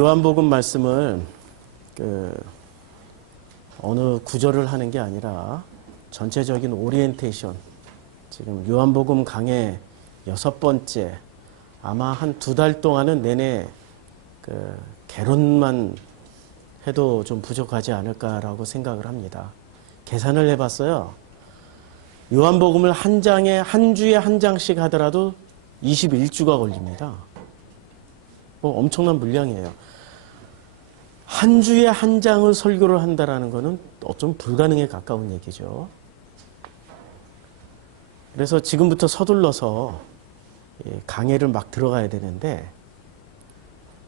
요한복음 말씀을 어느 구절을 하는 게 아니라 전체적인 오리엔테이션, 지금 요한복음 강의 6번째, 아마 한 2달 동안은 내내 개론만 해도 좀 부족하지 않을까라고 생각을 합니다. 계산을 해봤어요. 요한복음을 한 주에 한 장씩 하더라도 21주가 걸립니다. 엄청난 분량이에요. 한 주에 한 장을 설교를 한다라는 것은 어쩜 불가능에 가까운 얘기죠. 그래서 지금부터 서둘러서 강의를 막 들어가야 되는데,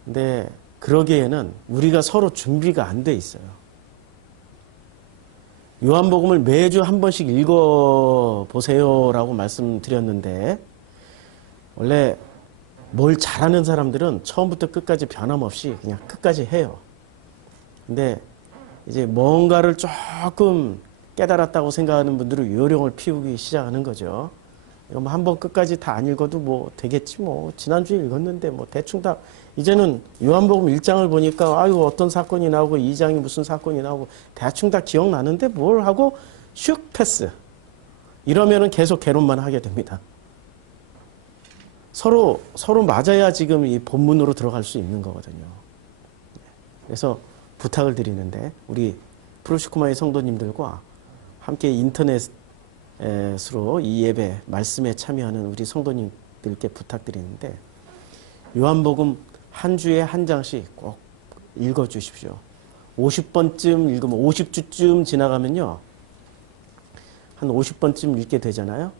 근데 그러기에는 우리가 서로 준비가 안 돼 있어요. 요한복음을 매주 한 번씩 읽어보세요라고 말씀드렸는데, 원래 뭘 잘하는 사람들은 처음부터 끝까지 변함없이 그냥 끝까지 해요. 근데 이제 뭔가를 조금 깨달았다고 생각하는 분들은 요령을 피우기 시작하는 거죠. 이거 뭐 한번 끝까지 다 안 읽어도 뭐 되겠지 뭐. 지난주에 읽었는데 뭐 대충 다. 이제는 요한복음 1장을 보니까 아이고 어떤 사건이 나오고 2장이 무슨 사건이 나오고 대충 다 기억나는데 뭘 하고 슉 패스. 이러면은 계속 개론만 하게 됩니다. 서로 맞아야 지금 이 본문으로 들어갈 수 있는 거거든요. 그래서 부탁을 드리는데 우리 프로시코마의 성도님들과 함께 인터넷으로 이 예배 말씀에 참여하는 우리 성도님들께 부탁드리는데, 요한복음 한 주에 한 장씩 꼭 읽어주십시오. 50번쯤 읽으면 50주쯤 지나가면요, 한 50번쯤 읽게 되잖아요.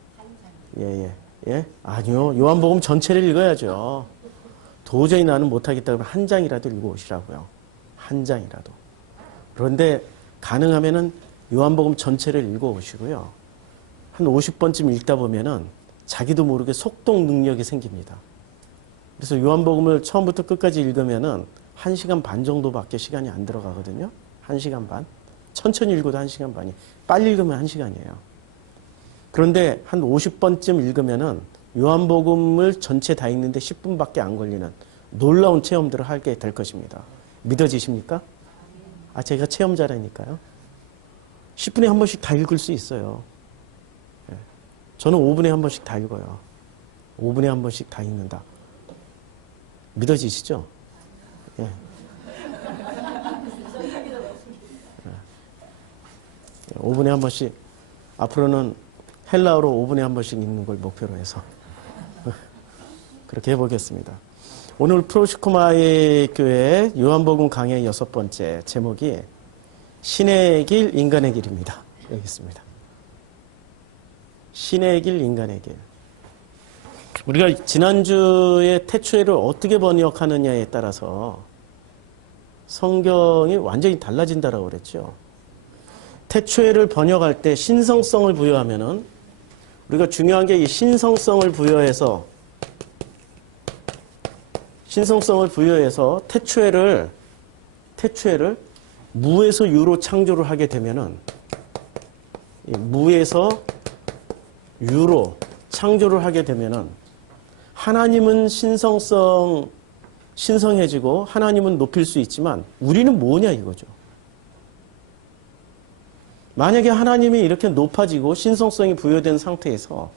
예? 아니요. 요한복음 전체를 읽어야죠. 도저히 나는 못하겠다 그러면 한 장이라도 읽어오시라고요. 한 장이라도. 그런데 가능하면은 요한복음 전체를 읽어오시고요. 한 50번쯤 읽다 보면은 자기도 모르게 속독 능력이 생깁니다. 그래서 요한복음을 처음부터 끝까지 읽으면은 1시간 반 정도밖에 시간이 안 들어가거든요. 1시간 반. 천천히 읽어도 1시간 반이. 빨리 읽으면 1시간이에요. 그런데 한 50번쯤 읽으면은 요한복음을 전체 다 읽는데 10분밖에 안 걸리는 놀라운 체험들을 하게 될 것입니다. 믿어지십니까? 제가 체험자라니까요. 10분에 한 번씩 다 읽을 수 있어요. 저는 5분에 한 번씩 다 읽어요. 5분에 한 번씩 다 읽는다. 믿어지시죠? 예. 5분에 한 번씩, 앞으로는 헬라어로 5분에 한 번씩 읽는 걸 목표로 해서 그렇게 해보겠습니다. 오늘 프로시코마의 교회 요한복음 강의 6번째 제목이 신의 길, 인간의 길입니다. 여기 있습니다. 신의 길, 인간의 길. 우리가 지난주에 태초에를 어떻게 번역하느냐에 따라서 성경이 완전히 달라진다라고 그랬죠. 태초에를 번역할 때 신성성을 부여하면은, 우리가 중요한 게 이 신성성을 부여해서 태초에를 무에서 유로 창조를 하게 되면은, 무에서 유로 창조를 하게 되면은 하나님은 신성해지고 하나님은 높일 수 있지만 우리는 뭐냐 이거죠. 만약에 하나님이 이렇게 높아지고 신성성이 부여된 상태에서,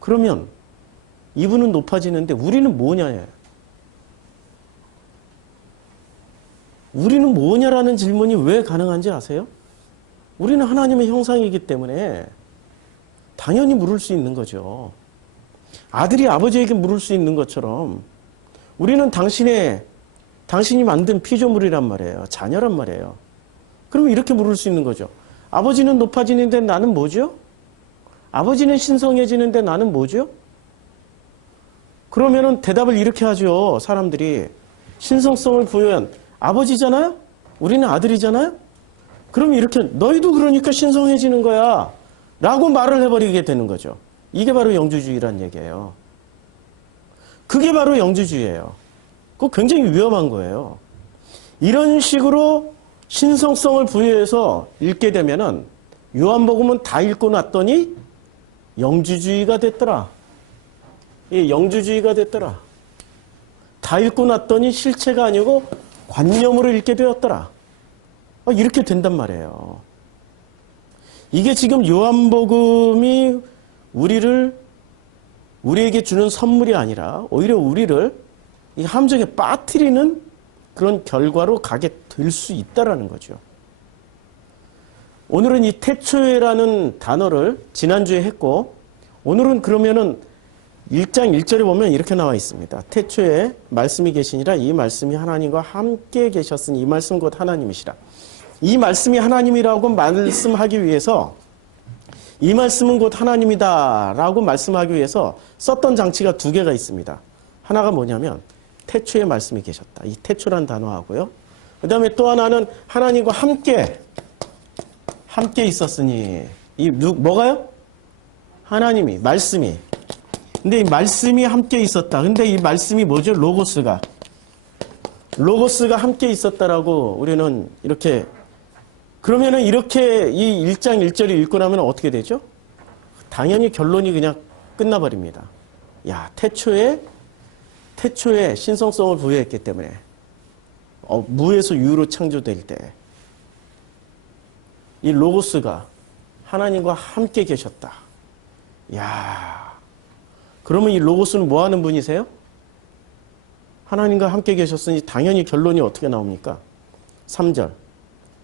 그러면 이분은 높아지는데 우리는 뭐냐예요. 우리는 뭐냐라는 질문이 왜 가능한지 아세요? 우리는 하나님의 형상이기 때문에 당연히 물을 수 있는 거죠. 아들이 아버지에게 물을 수 있는 것처럼 우리는 당신이 만든 피조물이란 말이에요. 자녀란 말이에요. 그러면 이렇게 물을 수 있는 거죠. 아버지는 높아지는데 나는 뭐죠? 아버지는 신성해지는데 나는 뭐죠? 그러면은 대답을 이렇게 하죠. 사람들이. 신성성을 부여한 아버지잖아요? 우리는 아들이잖아요? 그럼 이렇게 너희도 그러니까 신성해지는 거야 라고 말을 해버리게 되는 거죠. 이게 바로 영주주의란 얘기예요. 그게 바로 영주주의예요. 그거 굉장히 위험한 거예요. 이런 식으로 신성성을 부여해서 읽게 되면은 요한복음은 다 읽고 났더니 영주주의가 됐더라. 예, 영주주의가 됐더라. 다 읽고 났더니 실체가 아니고 관념으로 읽게 되었더라. 이렇게 된단 말이에요. 이게 지금 요한복음이 우리에게 주는 선물이 아니라 오히려 우리를 이 함정에 빠뜨리는 그런 결과로 가게 될 수 있다라는 거죠. 오늘은 이 태초에라는 단어를 지난주에 했고, 오늘은 그러면은 1장 1절에 보면 이렇게 나와 있습니다. 태초에 말씀이 계시니라 이 말씀이 하나님과 함께 계셨으니 이 말씀 곧 하나님이시라. 이 말씀이 하나님이라고 말씀하기 위해서 이 말씀은 곧 하나님이다 라고 말씀하기 위해서 썼던 장치가 두 개가 있습니다. 하나가 뭐냐면 태초에 말씀이 계셨다. 이 태초란 단어하고요. 그 다음에 또 하나는 하나님과 함께 있었으니 뭐가요? 하나님이 말씀이. 근데 이 말씀이 함께 있었다. 근데 이 말씀이 뭐죠? 로고스가 함께 있었다라고 우리는 이렇게 그러면은 이렇게 이 1장 1절을 읽고 나면 어떻게 되죠? 당연히 결론이 그냥 끝나버립니다. 야, 태초에 신성성을 부여했기 때문에 무에서 유로 창조될 때 이 로고스가 하나님과 함께 계셨다. 야, 그러면 이 로고스는 뭐 하는 분이세요? 하나님과 함께 계셨으니 당연히 결론이 어떻게 나옵니까? 3절.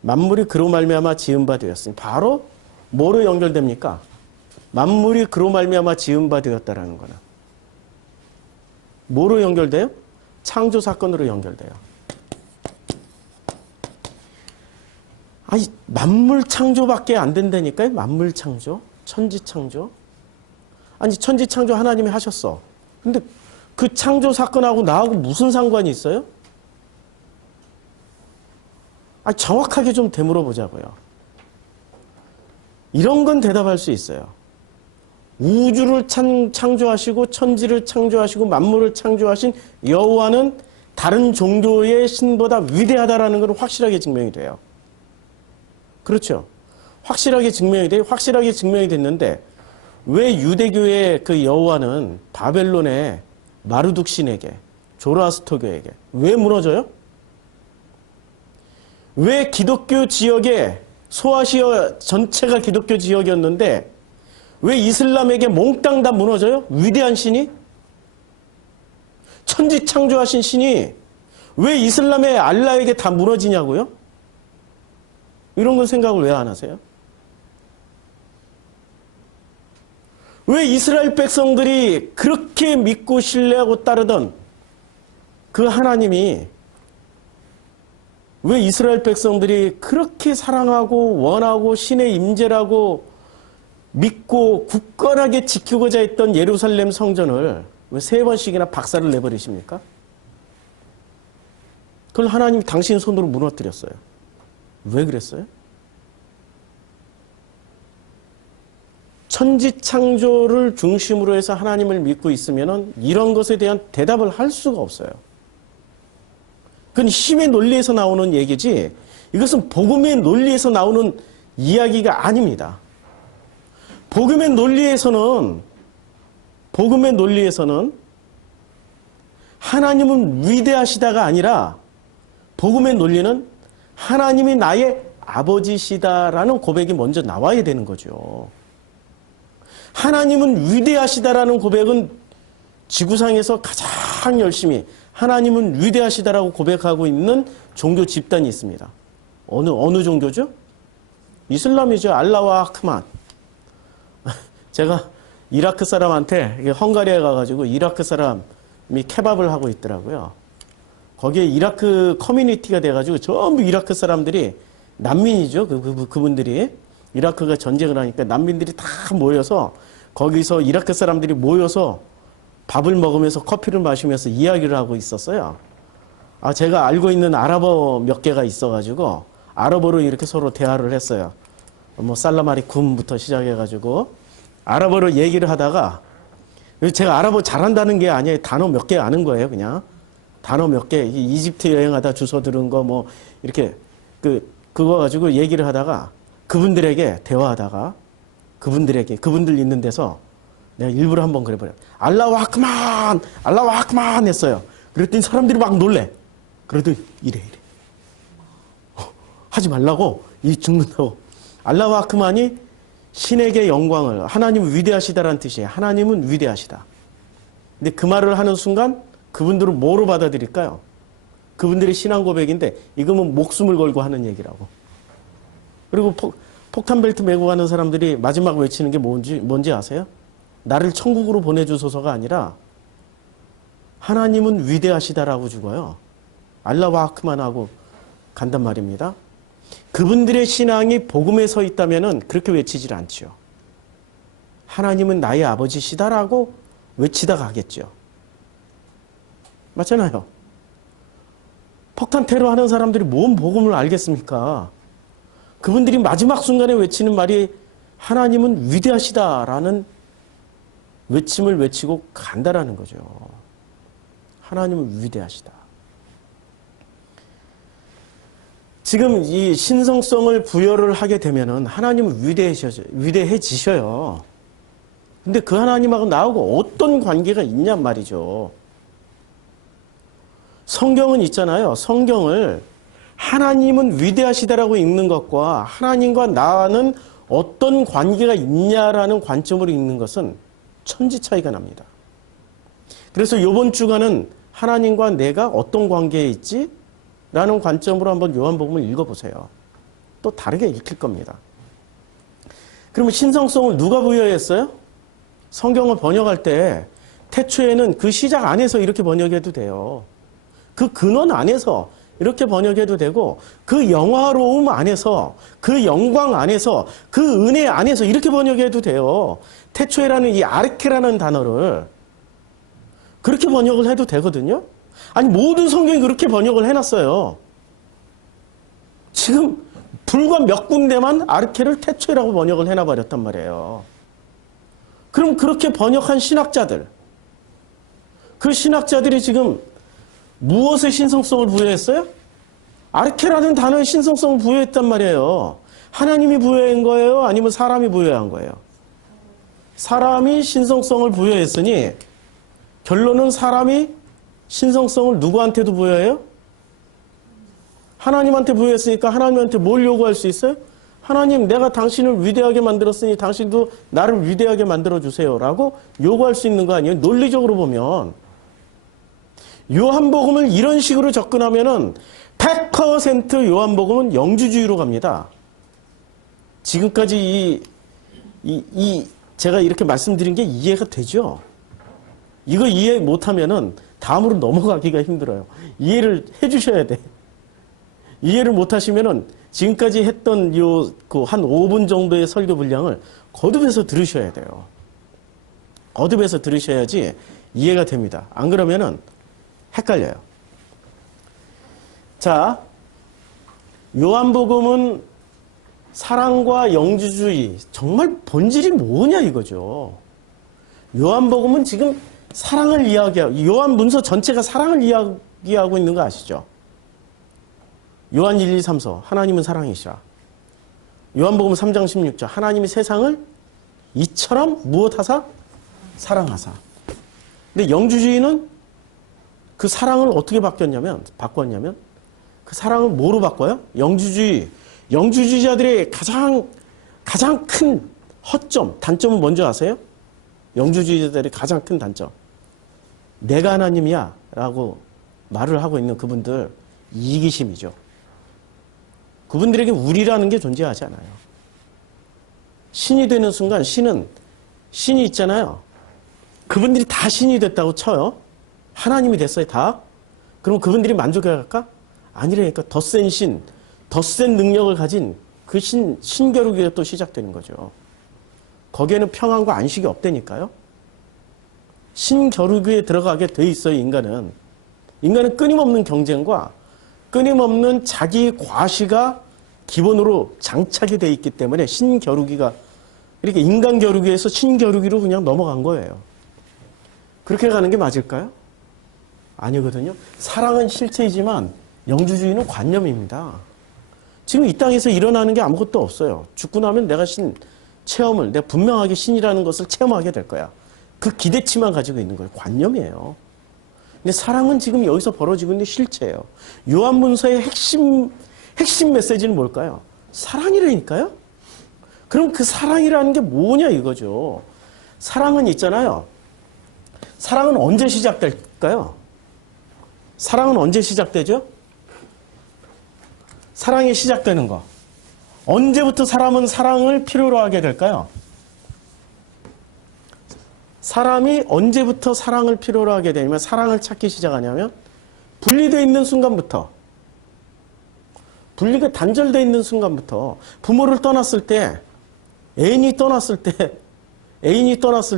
만물이 그로 말미암아 지은 바 되었으니 바로 뭐로 연결됩니까? 만물이 그로 말미암아 지은 바 되었다라는 거는 뭐로 연결돼요? 창조 사건으로 연결돼요. 아니, 만물 창조밖에 안 된다니까요? 만물 창조? 천지 창조? 아니, 천지 창조 하나님이 하셨어. 근데 그 창조 사건하고 나하고 무슨 상관이 있어요? 아니, 정확하게 좀 되물어 보자고요. 이런 건 대답할 수 있어요. 우주를 창조하시고 천지를 창조하시고 만물을 창조하신 여호와는 다른 종교의 신보다 위대하다라는 건 확실하게 증명이 돼요. 그렇죠. 확실하게 증명이 돼요. 확실하게 증명이 됐는데 왜 유대교의 그 여호와는 바벨론의 마르둑 신에게 조로아스터교에게 왜 무너져요? 왜 기독교 지역에 소아시아 전체가 기독교 지역이었는데 왜 이슬람에게 몽땅 다 무너져요? 위대한 신이? 천지 창조하신 신이 왜 이슬람의 알라에게 다 무너지냐고요? 이런 건 생각을 왜 안 하세요? 왜 이스라엘 백성들이 그렇게 믿고 신뢰하고 따르던 그 하나님이 왜 이스라엘 백성들이 그렇게 사랑하고 원하고 신의 임재라고 믿고 굳건하게 지키고자 했던 예루살렘 성전을 왜 3번씩이나 박살을 내버리십니까? 그걸 하나님이 당신 손으로 무너뜨렸어요. 왜 그랬어요? 천지 창조를 중심으로 해서 하나님을 믿고 있으면 이런 것에 대한 대답을 할 수가 없어요. 그건 힘의 논리에서 나오는 얘기지 이것은 복음의 논리에서 나오는 이야기가 아닙니다. 복음의 논리에서는 하나님은 위대하시다가 아니라 복음의 논리는 하나님이 나의 아버지시다라는 고백이 먼저 나와야 되는 거죠. 하나님은 위대하시다라는 고백은 지구상에서 가장 열심히 하나님은 위대하시다라고 고백하고 있는 종교 집단이 있습니다. 어느 종교죠? 이슬람이죠. 알라와 아크만. 제가 이라크 사람한테 헝가리에 가가지고 이라크 사람이 케밥을 하고 있더라고요. 거기에 이라크 커뮤니티가 돼가지고 전부 이라크 사람들이 난민이죠. 그분들이 이라크가 전쟁을 하니까 난민들이 다 모여서 거기서 이라크 사람들이 모여서 밥을 먹으면서 커피를 마시면서 이야기를 하고 있었어요. 제가 알고 있는 아랍어 몇 개가 있어가지고 아랍어로 이렇게 서로 대화를 했어요. 살라마리쿰부터 시작해가지고 아랍어로 얘기를 하다가 제가 아랍어 잘한다는 게 아니에요. 단어 몇 개 아는 거예요, 그냥. 단어 몇 개. 이집트 여행하다 주워 들은 거 이렇게 그거 가지고 얘기를 하다가 그분들에게 대화하다가 그분들 있는 데서 내가 일부러 한번 그래버려요. 알라후 아크만 했어요. 그랬더니 사람들이 막 놀래. 그러더니 이래. 하지 말라고. 이 죽는다고. 알라후 아크만이 신에게 영광을, 하나님은 위대하시다라는 뜻이에요. 하나님은 위대하시다. 근데 그 말을 하는 순간 그분들은 뭐로 받아들일까요? 그분들의 신앙 고백인데 이거는 목숨을 걸고 하는 얘기라고. 그리고 폭탄 벨트 메고 가는 사람들이 마지막 외치는 게 뭔지 아세요? 나를 천국으로 보내주소서가 아니라 하나님은 위대하시다라고 죽어요. 알라후 아크만 하고 간단 말입니다. 그분들의 신앙이 복음에 서 있다면은 그렇게 외치질 않죠. 하나님은 나의 아버지시다라고 외치다 가겠죠. 맞잖아요. 폭탄 테러 하는 사람들이 뭔 복음을 알겠습니까? 그분들이 마지막 순간에 외치는 말이 하나님은 위대하시다라는 외침을 외치고 간다라는 거죠. 하나님은 위대하시다. 지금 이 신성성을 부여를 하게 되면은 하나님은 위대해지셔요. 근데 그 하나님하고 나하고 어떤 관계가 있냔 말이죠. 성경은 있잖아요. 성경을 하나님은 위대하시다라고 읽는 것과 하나님과 나는 어떤 관계가 있냐라는 관점으로 읽는 것은 천지 차이가 납니다. 그래서 이번 주간은 하나님과 내가 어떤 관계에 있지? 라는 관점으로 한번 요한복음을 읽어보세요. 또 다르게 읽힐 겁니다. 그러면 신성성을 누가 부여했어요? 성경을 번역할 때 태초에는 그 시작 안에서 이렇게 번역해도 돼요. 그 근원 안에서 이렇게 번역해도 되고 그 영화로움 안에서 그 영광 안에서 그 은혜 안에서 이렇게 번역해도 돼요. 태초에라는 이 아르케라는 단어를 그렇게 번역을 해도 되거든요. 아니 모든 성경이 그렇게 번역을 해놨어요. 지금 불과 몇 군데만 아르케를 태초라고 번역을 해놔버렸단 말이에요. 그럼 그렇게 번역한 신학자들, 그 신학자들이 지금 무엇의 신성성을 부여했어요? 아르케라는 단어의 신성성을 부여했단 말이에요. 하나님이 부여한 거예요? 아니면 사람이 부여한 거예요? 사람이 신성성을 부여했으니 결론은 사람이 신성성을 누구한테도 부여해요? 하나님한테 부여했으니까 하나님한테 뭘 요구할 수 있어요? 하나님, 내가 당신을 위대하게 만들었으니 당신도 나를 위대하게 만들어주세요 라고 요구할 수 있는 거 아니에요? 논리적으로 보면. 요한복음을 이런 식으로 접근하면은 100% 요한복음은 영주주의로 갑니다. 지금까지 제가 이렇게 말씀드린 게 이해가 되죠? 이거 이해 못하면은 다음으로 넘어가기가 힘들어요. 이해를 해주셔야 돼. 이해를 못하시면은 지금까지 했던 한 5분 정도의 설교 분량을 거듭해서 들으셔야 돼요. 거듭해서 들으셔야지 이해가 됩니다. 안 그러면은 헷갈려요. 자, 요한복음은 사랑과 영주주의, 정말 본질이 뭐냐 이거죠. 요한복음은 지금 사랑을 이야기하고, 요한 문서 전체가 사랑을 이야기하고 있는 거 아시죠? 요한 1, 2, 3서 하나님은 사랑이시라. 요한복음 3장 16절 하나님이 세상을 이처럼 무엇하사? 사랑하사. 근데 영주주의는 그 사랑을 어떻게 바꿨냐면 그 사랑을 뭐로 바꿔요? 영주주의. 영주주의자들의 가장 큰 허점, 단점은 뭔지 아세요? 영주주의자들의 가장 큰 단점. 내가 하나님이야 라고 말을 하고 있는 그분들 이기심이죠. 그분들에게 우리라는 게 존재하지 않아요. 신이 되는 순간 신이 있잖아요. 그분들이 다 신이 됐다고 쳐요. 하나님이 됐어요, 다. 그럼 그분들이 만족해갈까? 아니라니까 더 센 신, 더 센 능력을 가진 그 신겨루기가 또 시작되는 거죠. 거기에는 평안과 안식이 없다니까요. 신겨루기에 들어가게 돼 있어요, 인간은. 인간은 끊임없는 경쟁과 끊임없는 자기 과시가 기본으로 장착이 돼 있기 때문에 신겨루기가, 이렇게 인간 겨루기에서 신겨루기로 그냥 넘어간 거예요. 그렇게 가는 게 맞을까요? 아니거든요. 사랑은 실체이지만 영주주의는 관념입니다. 지금 이 땅에서 일어나는 게 아무것도 없어요. 죽고 나면 내가 내가 분명하게 신이라는 것을 체험하게 될 거야. 그 기대치만 가지고 있는 거예요. 관념이에요. 근데 사랑은 지금 여기서 벌어지고 있는 실체예요. 요한문서의 핵심 메시지는 뭘까요? 사랑이라니까요? 그럼 그 사랑이라는 게 뭐냐 이거죠. 사랑은 있잖아요. 사랑은 언제 시작될까요? 사랑은 언제 시작되죠? 사랑이 시작되는 거. 언제부터 사람은 사랑을 필요로 하게 될까요? 사람이 언제부터 사랑을 필요로 하게 되냐면, 사랑을 찾기 시작하냐면 분리되어 있는 순간부터, 분리가 단절되어 있는 순간부터, 부모를 떠났을 때, 애인이 떠났을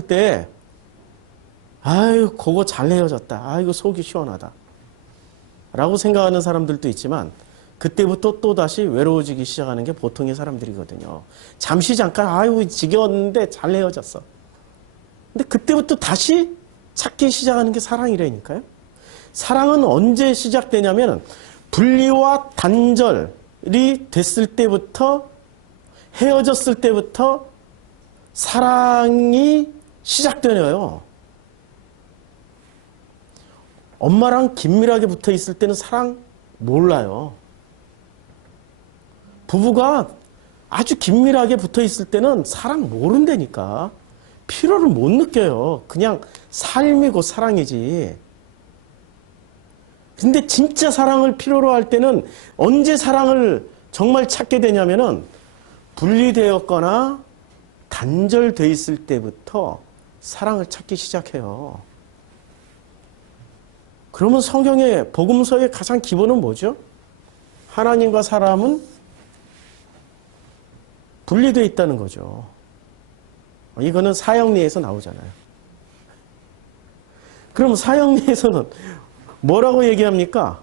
때 아유 그거 잘 헤어졌다, 아이고 속이 시원하다 라고 생각하는 사람들도 있지만, 그때부터 또다시 외로워지기 시작하는 게 보통의 사람들이거든요. 잠시 잠깐 아유 지겨웠는데 잘 헤어졌어. 근데 그때부터 다시 찾기 시작하는 게 사랑이라니까요. 사랑은 언제 시작되냐면 분리와 단절이 됐을 때부터, 헤어졌을 때부터 사랑이 시작되네요. 엄마랑 긴밀하게 붙어 있을 때는 사랑 몰라요. 부부가 아주 긴밀하게 붙어 있을 때는 사랑 모른다니까. 필요를 못 느껴요. 그냥 삶이고 사랑이지. 근데 진짜 사랑을 필요로 할 때는 언제 사랑을 정말 찾게 되냐면은 분리되었거나 단절돼 있을 때부터 사랑을 찾기 시작해요. 그러면 성경의 복음서의 가장 기본은 뭐죠? 하나님과 사람은 분리되어 있다는 거죠. 이거는 사형리에서 나오잖아요. 그럼 사형리에서는 뭐라고 얘기합니까?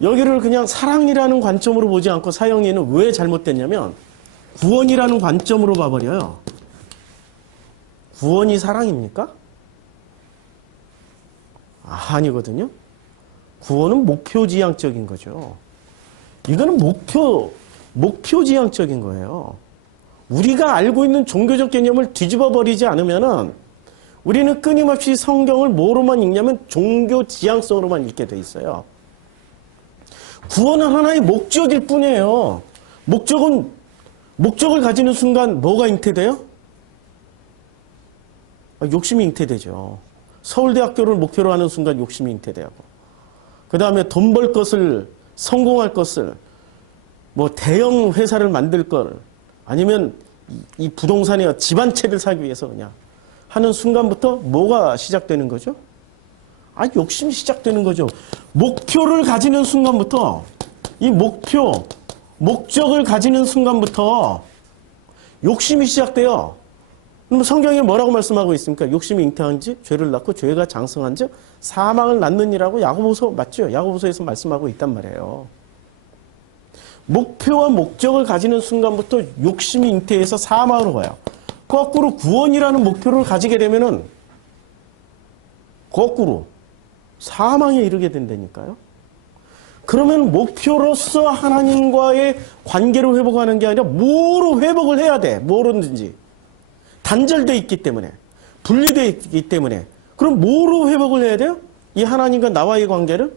여기를 그냥 사랑이라는 관점으로 보지 않고 사형리는 왜 잘못됐냐면 구원이라는 관점으로 봐버려요. 구원이 사랑입니까? 아니거든요. 구원은 목표지향적인 거죠. 이거는 목표지향적인 거예요. 우리가 알고 있는 종교적 개념을 뒤집어 버리지 않으면은 우리는 끊임없이 성경을 뭐로만 읽냐면 종교 지향성으로만 읽게 돼 있어요. 구원은 하나의 목적일 뿐이에요. 목적을 가지는 순간 뭐가 잉태돼요? 욕심이 잉태되죠. 서울대학교를 목표로 하는 순간 욕심이 잉태되고, 그 다음에 돈 벌 것을, 성공할 것을, 뭐 대형 회사를 만들 걸, 아니면 이 부동산이나 집 한 채를 사기 위해서 그냥 하는 순간부터 뭐가 시작되는 거죠? 욕심이 시작되는 거죠. 목표를 가지는 순간부터, 이 목적을 가지는 순간부터 욕심이 시작돼요. 그럼 성경에 뭐라고 말씀하고 있습니까? 욕심이 잉태한 지 죄를 낳고 죄가 장성한 지 사망을 낳느니라고 야고보서 맞죠? 야고보서에서 말씀하고 있단 말이에요. 목표와 목적을 가지는 순간부터 욕심이 잉태해서 사망으로 가요. 거꾸로 구원이라는 목표를 가지게 되면은 거꾸로 사망에 이르게 된다니까요. 그러면 목표로서 하나님과의 관계를 회복하는 게 아니라 뭐로 회복을 해야 돼? 뭐로든지. 단절되어 있기 때문에, 분리되어 있기 때문에. 그럼 뭐로 회복을 해야 돼요? 이 하나님과 나와의 관계를?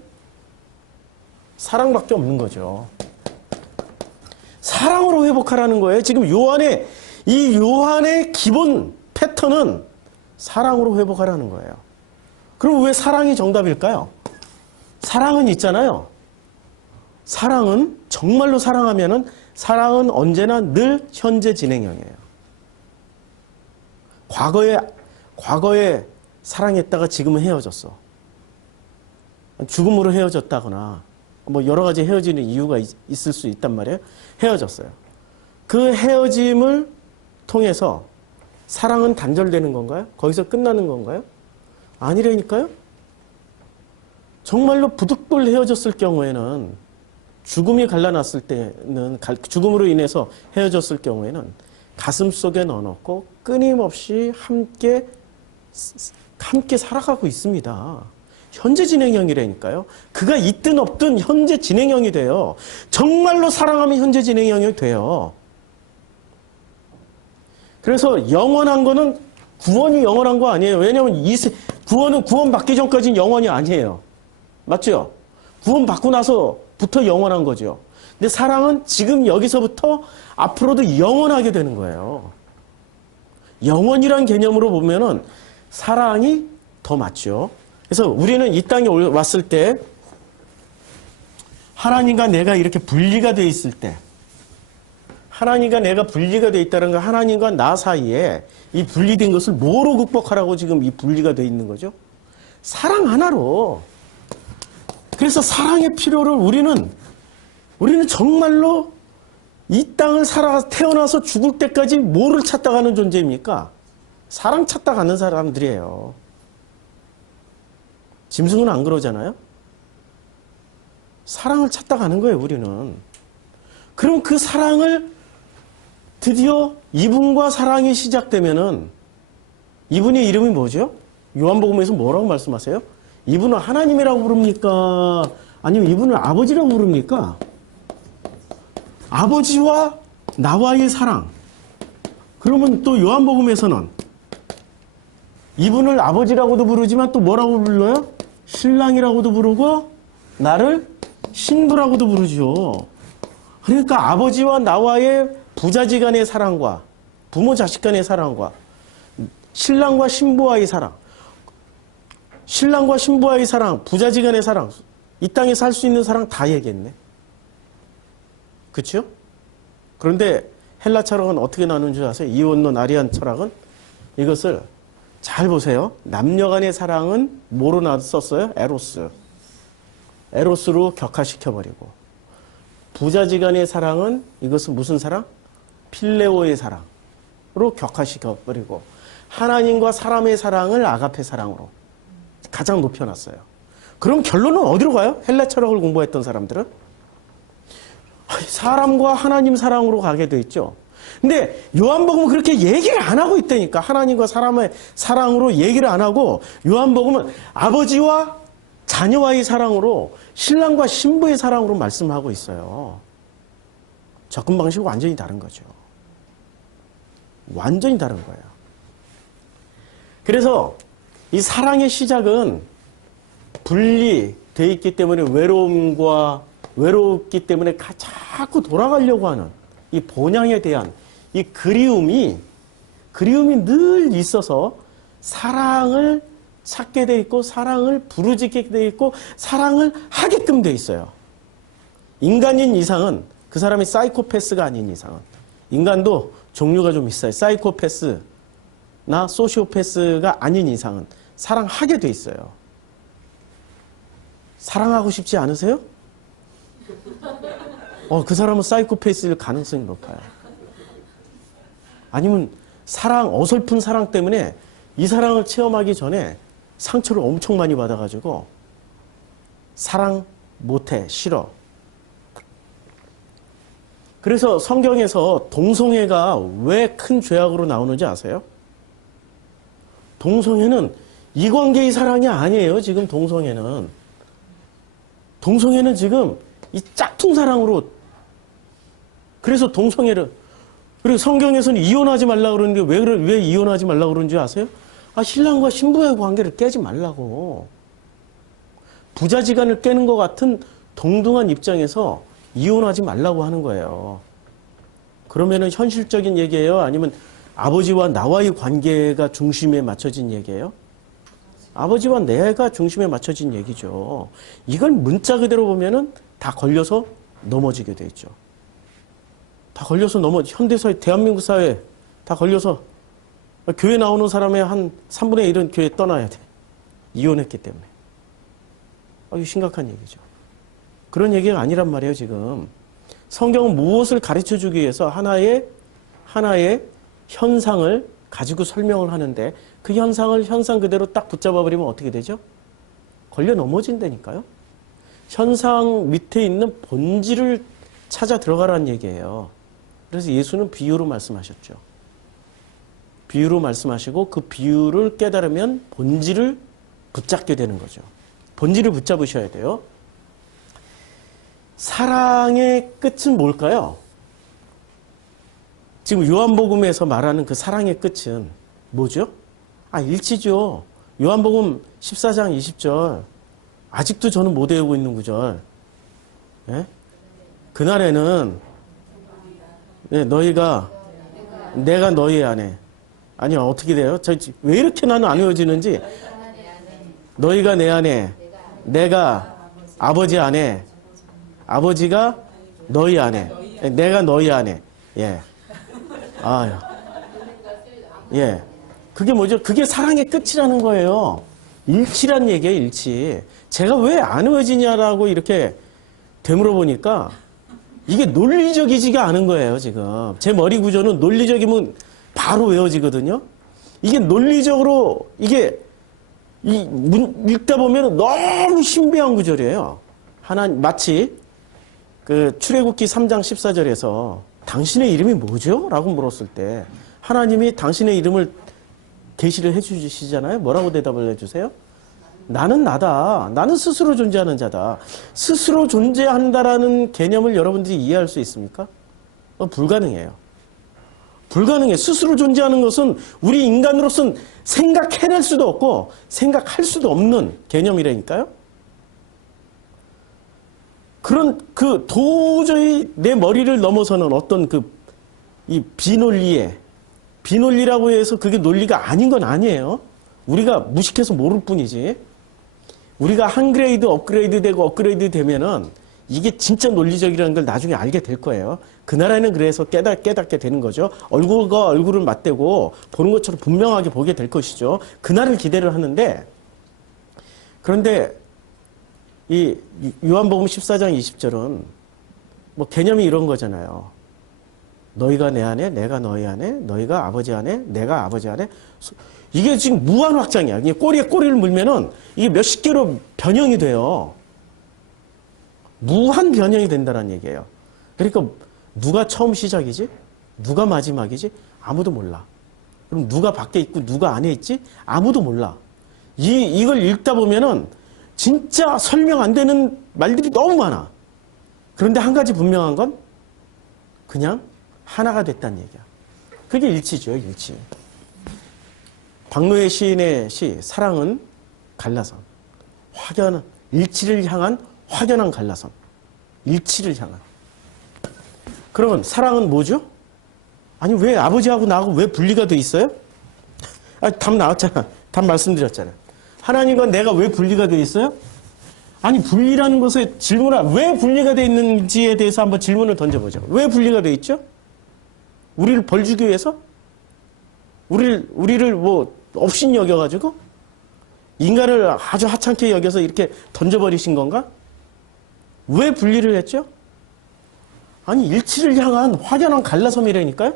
사랑밖에 없는 거죠. 사랑으로 회복하라는 거예요. 지금 요한의 기본 패턴은 사랑으로 회복하라는 거예요. 그럼 왜 사랑이 정답일까요? 사랑은 있잖아요. 사랑은 정말로 사랑하면은 사랑은 언제나 늘 현재 진행형이에요. 과거에 사랑했다가 지금은 헤어졌어. 죽음으로 헤어졌다거나 뭐 여러 가지 헤어지는 이유가 있을 수 있단 말이에요. 헤어졌어요. 그 헤어짐을 통해서 사랑은 단절되는 건가요? 거기서 끝나는 건가요? 아니라니까요. 정말로 부득불 헤어졌을 경우에는, 죽음이 갈라놨을 때는, 죽음으로 인해서 헤어졌을 경우에는 가슴속에 넣어놓고 끊임없이 함께 살아가고 있습니다. 현재 진행형이라니까요. 그가 있든 없든 현재 진행형이 돼요. 정말로 사랑하면 현재 진행형이 돼요. 그래서 영원한 거는 구원이 영원한 거 아니에요. 왜냐하면 구원은 구원받기 전까지는 영원이 아니에요. 맞죠? 구원받고 나서부터 영원한 거죠. 근데 사랑은 지금 여기서부터 앞으로도 영원하게 되는 거예요. 영원이란 개념으로 보면은 사랑이 더 맞죠. 그래서 우리는 이 땅에 왔을 때 하나님과 내가 이렇게 분리가 돼 있을 때, 하나님과 내가 분리가 돼 있다는 건 하나님과 나 사이에 이 분리된 것을 뭐로 극복하라고 지금 이 분리가 돼 있는 거죠? 사랑 하나로. 그래서 사랑의 필요를 우리는 정말로 이 땅을 태어나서 죽을 때까지 뭐를 찾다 가는 존재입니까? 사랑 찾다 가는 사람들이에요. 짐승은 안 그러잖아요? 사랑을 찾다 가는 거예요, 우리는. 그럼 그 사랑을 드디어 이분과 사랑이 시작되면은 이분의 이름이 뭐죠? 요한복음에서 뭐라고 말씀하세요? 이분은 하나님이라고 부릅니까? 아니면 이분을 아버지라고 부릅니까? 아버지와 나와의 사랑. 그러면 또 요한복음에서는 이분을 아버지라고도 부르지만 또 뭐라고 불러요? 신랑이라고도 부르고 나를 신부라고도 부르죠. 그러니까 아버지와 나와의 부자지간의 사랑과 부모 자식 간의 사랑과 신랑과 신부와의 사랑, 신랑과 신부와의 사랑, 부자지간의 사랑, 이 땅에 살 수 있는 사랑 다 얘기했네. 그렇죠? 그런데 헬라 철학은 어떻게 나누는 줄 아세요? 이원론 아리안 철학은 이것을 잘 보세요. 남녀 간의 사랑은 뭐로 썼어요? 에로스. 에로스로 격화시켜버리고 부자지간의 사랑은 이것은 무슨 사랑? 필레오의 사랑으로 격화시켜버리고 하나님과 사람의 사랑을 아가페 사랑으로 가장 높여놨어요. 그럼 결론은 어디로 가요? 헬라 철학을 공부했던 사람들은? 사람과 하나님 사랑으로 가게 돼 있죠. 근데 요한복음은 그렇게 얘기를 안 하고 있다니까. 하나님과 사람의 사랑으로 얘기를 안 하고 요한복음은 아버지와 자녀와의 사랑으로 신랑과 신부의 사랑으로 말씀하고 있어요. 접근 방식이 완전히 다른 거죠. 완전히 다른 거예요. 그래서 이 사랑의 시작은 분리되어 있기 때문에 외롭기 때문에 자꾸 돌아가려고 하는 이 본향에 대한 이 그리움이 늘 있어서 사랑을 찾게 돼 있고 사랑을 부르짖게 돼 있고 사랑을 하게끔 돼 있어요. 인간인 이상은 그 사람이 사이코패스가 아닌 이상은 인간도 종류가 좀 있어요. 사이코패스나 소시오패스가 아닌 이상은 사랑하게 돼 있어요. 사랑하고 싶지 않으세요? 그 사람은 사이코패스일 가능성이 높아요. 아니면 어설픈 사랑 때문에 이 사랑을 체험하기 전에 상처를 엄청 많이 받아가지고 사랑 못해, 싫어. 그래서 성경에서 동성애가 왜 큰 죄악으로 나오는지 아세요? 동성애는 이관계의 사랑이 아니에요. 지금 동성애는 지금 이 짝퉁 사랑으로. 그래서 동성애를, 그리고 성경에서는 이혼하지 말라고 그러는데 왜 이혼하지 말라고 그러는지 아세요? 신랑과 신부의 관계를 깨지 말라고. 부자지간을 깨는 것 같은 동등한 입장에서 이혼하지 말라고 하는 거예요. 그러면은 현실적인 얘기예요? 아니면 아버지와 나와의 관계가 중심에 맞춰진 얘기예요? 아버지와 내가 중심에 맞춰진 얘기죠. 이걸 문자 그대로 보면은 다 걸려서 넘어지게 돼 있죠. 다 걸려서 현대사회, 대한민국 사회 다 걸려서 교회 나오는 사람의 한 3분의 1은 교회 떠나야 돼. 이혼했기 때문에. 이거 심각한 얘기죠. 그런 얘기가 아니란 말이에요, 지금. 성경은 무엇을 가르쳐 주기 위해서 하나의 현상을 가지고 설명을 하는데 그 현상을 현상 그대로 딱 붙잡아 버리면 어떻게 되죠? 걸려 넘어진다니까요. 현상 밑에 있는 본질을 찾아 들어가라는 얘기예요. 그래서 예수는 비유로 말씀하셨죠. 비유로 말씀하시고 그 비유를 깨달으면 본질을 붙잡게 되는 거죠. 본질을 붙잡으셔야 돼요. 사랑의 끝은 뭘까요? 지금 요한복음에서 말하는 그 사랑의 끝은 뭐죠? 일치죠. 요한복음 14장 20절. 아직도 저는 못 외우고 있는 구절. 예? 그날에는 너희가 내가 너희 안에. 아니요, 어떻게 돼요? 왜 이렇게 나는 안 외워지는지. 너희가 내 안에, 내가 아버지 안에, 아버지가 너희 안에, 내가 너희 안에. 예. 아유. 예. 그게 뭐죠? 그게 사랑의 끝이라는 거예요. 일치란 얘기예요, 일치. 제가 왜 안 외워지냐라고 이렇게 되물어보니까 이게 논리적이지가 않은 거예요, 지금. 제 머리 구조는 논리적이면 바로 외워지거든요. 이게 논리적으로, 이게, 읽다 보면 너무 신비한 구절이에요. 마치, 출애굽기 3장 14절에서 당신의 이름이 뭐죠? 라고 물었을 때, 하나님이 당신의 이름을 계시를 해주시잖아요. 뭐라고 대답을 해주세요? 나는 나다. 나는 스스로 존재하는 자다. 스스로 존재한다라는 개념을 여러분들이 이해할 수 있습니까? 불가능해요. 불가능해. 스스로 존재하는 것은 우리 인간으로서는 생각해낼 수도 없고 생각할 수도 없는 개념이라니까요. 그런 도저히 내 머리를 넘어서는 어떤 이 비논리라고 해서 그게 논리가 아닌 건 아니에요. 우리가 무식해서 모를 뿐이지. 우리가 한 그레이드 업그레이드 되고 업그레이드 되면은 이게 진짜 논리적이라는 걸 나중에 알게 될 거예요. 그날에는 그래서 깨닫게 되는 거죠. 얼굴과 얼굴을 맞대고 보는 것처럼 분명하게 보게 될 것이죠. 그날을 기대를 하는데, 그런데 이 요한복음 14장 20절은 뭐 개념이 이런 거잖아요. 너희가 내 안에, 내가 너희 안에, 너희가 아버지 안에, 내가 아버지 안에. 이게 지금 무한 확장이야. 이게 꼬리에 꼬리를 물면은 이게 몇십 개로 변형이 돼요. 무한 변형이 된다는 얘기예요. 그러니까 누가 처음 시작이지? 누가 마지막이지? 아무도 몰라. 그럼 누가 밖에 있고 누가 안에 있지? 아무도 몰라. 이걸 읽다 보면은 진짜 설명 안 되는 말들이 너무 많아. 그런데 한 가지 분명한 건 그냥 하나가 됐다는 얘기야. 그게 일치죠, 일치. 박노해 시인의 시 사랑은 갈라선. 일치를 향한 확연한 갈라선. 일치를 향한. 그러면 사랑은 뭐죠? 아니 왜 아버지하고 나하고 왜 분리가 돼 있어요? 답 나왔잖아. 답 말씀드렸잖아. 하나님과 내가 왜 분리가 돼 있어요? 아니 분리라는 것에 왜 분리가 돼 있는지에 대해서 한번 질문을 던져보죠. 왜 분리가 돼 있죠? 우리를 벌 주기 위해서? 우리를 뭐 없인 여겨가지고? 인간을 아주 하찮게 여겨서 이렇게 던져버리신 건가? 왜 분리를 했죠? 아니 일치를 향한 확연한 갈라섬이라니까요?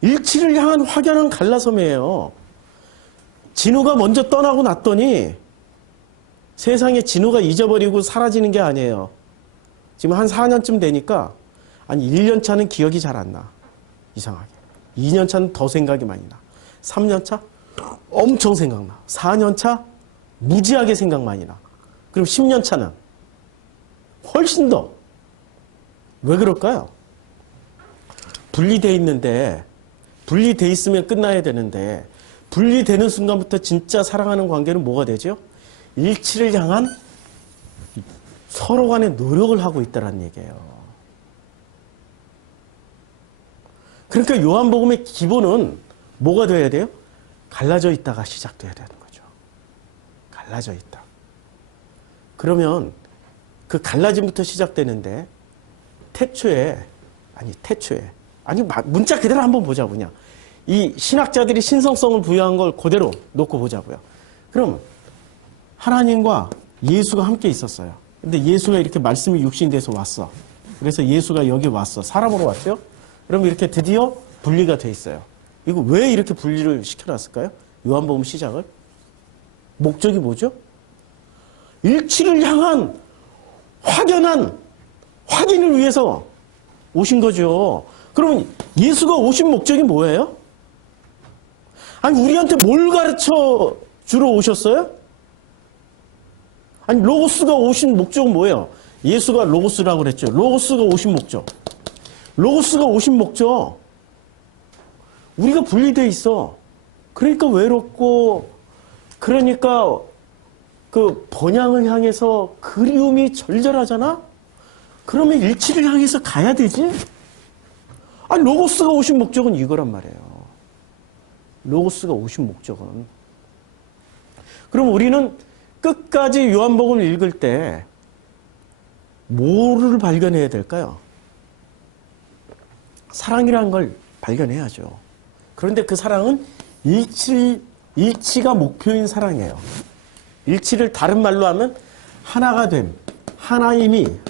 일치를 향한 확연한 갈라섬이에요. 진우가 먼저 떠나고 났더니 세상에 진우가 잊어버리고 사라지는 게 아니에요. 지금 한 4년쯤 되니까 1년 차는 기억이 잘 안 나. 이상하게. 2년 차는 더 생각이 많이 나. 3년 차 엄청 생각나. 4년 차 무지하게 생각 많이 나. 그럼 10년 차는 훨씬 더. 왜 그럴까요? 분리돼 있는데, 분리돼 있으면 끝나야 되는데, 분리되는 순간부터 진짜 사랑하는 관계는 뭐가 되죠? 일치를 향한 서로 간의 노력을 하고 있다는 얘기예요. 그러니까 요한복음의 기본은 뭐가 돼야 돼요? 갈라져 있다가 시작돼야 되는 거죠. 갈라져 있다. 그러면 그 갈라짐부터 시작되는데 태초에 문자 그대로 한번 보자 그냥. 이 신학자들이 신성성을 부여한 걸 그대로 놓고 보자고요. 그럼 하나님과 예수가 함께 있었어요. 근데 예수가 이렇게 말씀이 육신돼서 왔어. 그래서 예수가 여기 왔어. 사람으로 왔죠? 그럼 이렇게 드디어 분리가 돼 있어요. 이거 왜 이렇게 분리를 시켜놨을까요? 요한복음 시작을. 목적이 뭐죠? 일치를 향한 확연한 확인을 위해서 오신 거죠. 그러면 예수가 오신 목적이 뭐예요? 아니 우리한테 뭘 가르쳐 주러 오셨어요? 아니 로고스가 오신 목적은 뭐예요? 예수가 로고스라고 그랬죠. 로고스가 오신 목적. 로고스가 오신 목적. 우리가 분리돼 있어. 그러니까 외롭고, 그러니까 그 번향을 향해서 그리움이 절절하잖아? 그러면 일치를 향해서 가야 되지? 아니, 로고스가 오신 목적은 이거란 말이에요. 로고스가 오신 목적은. 그럼 우리는 끝까지 요한복음을 읽을 때 뭐를 발견해야 될까요? 사랑이라는 걸 발견해야죠. 그런데 그 사랑은 일치가 목표인 사랑이에요. 일치를 다른 말로 하면 하나가 됨. 하나임이란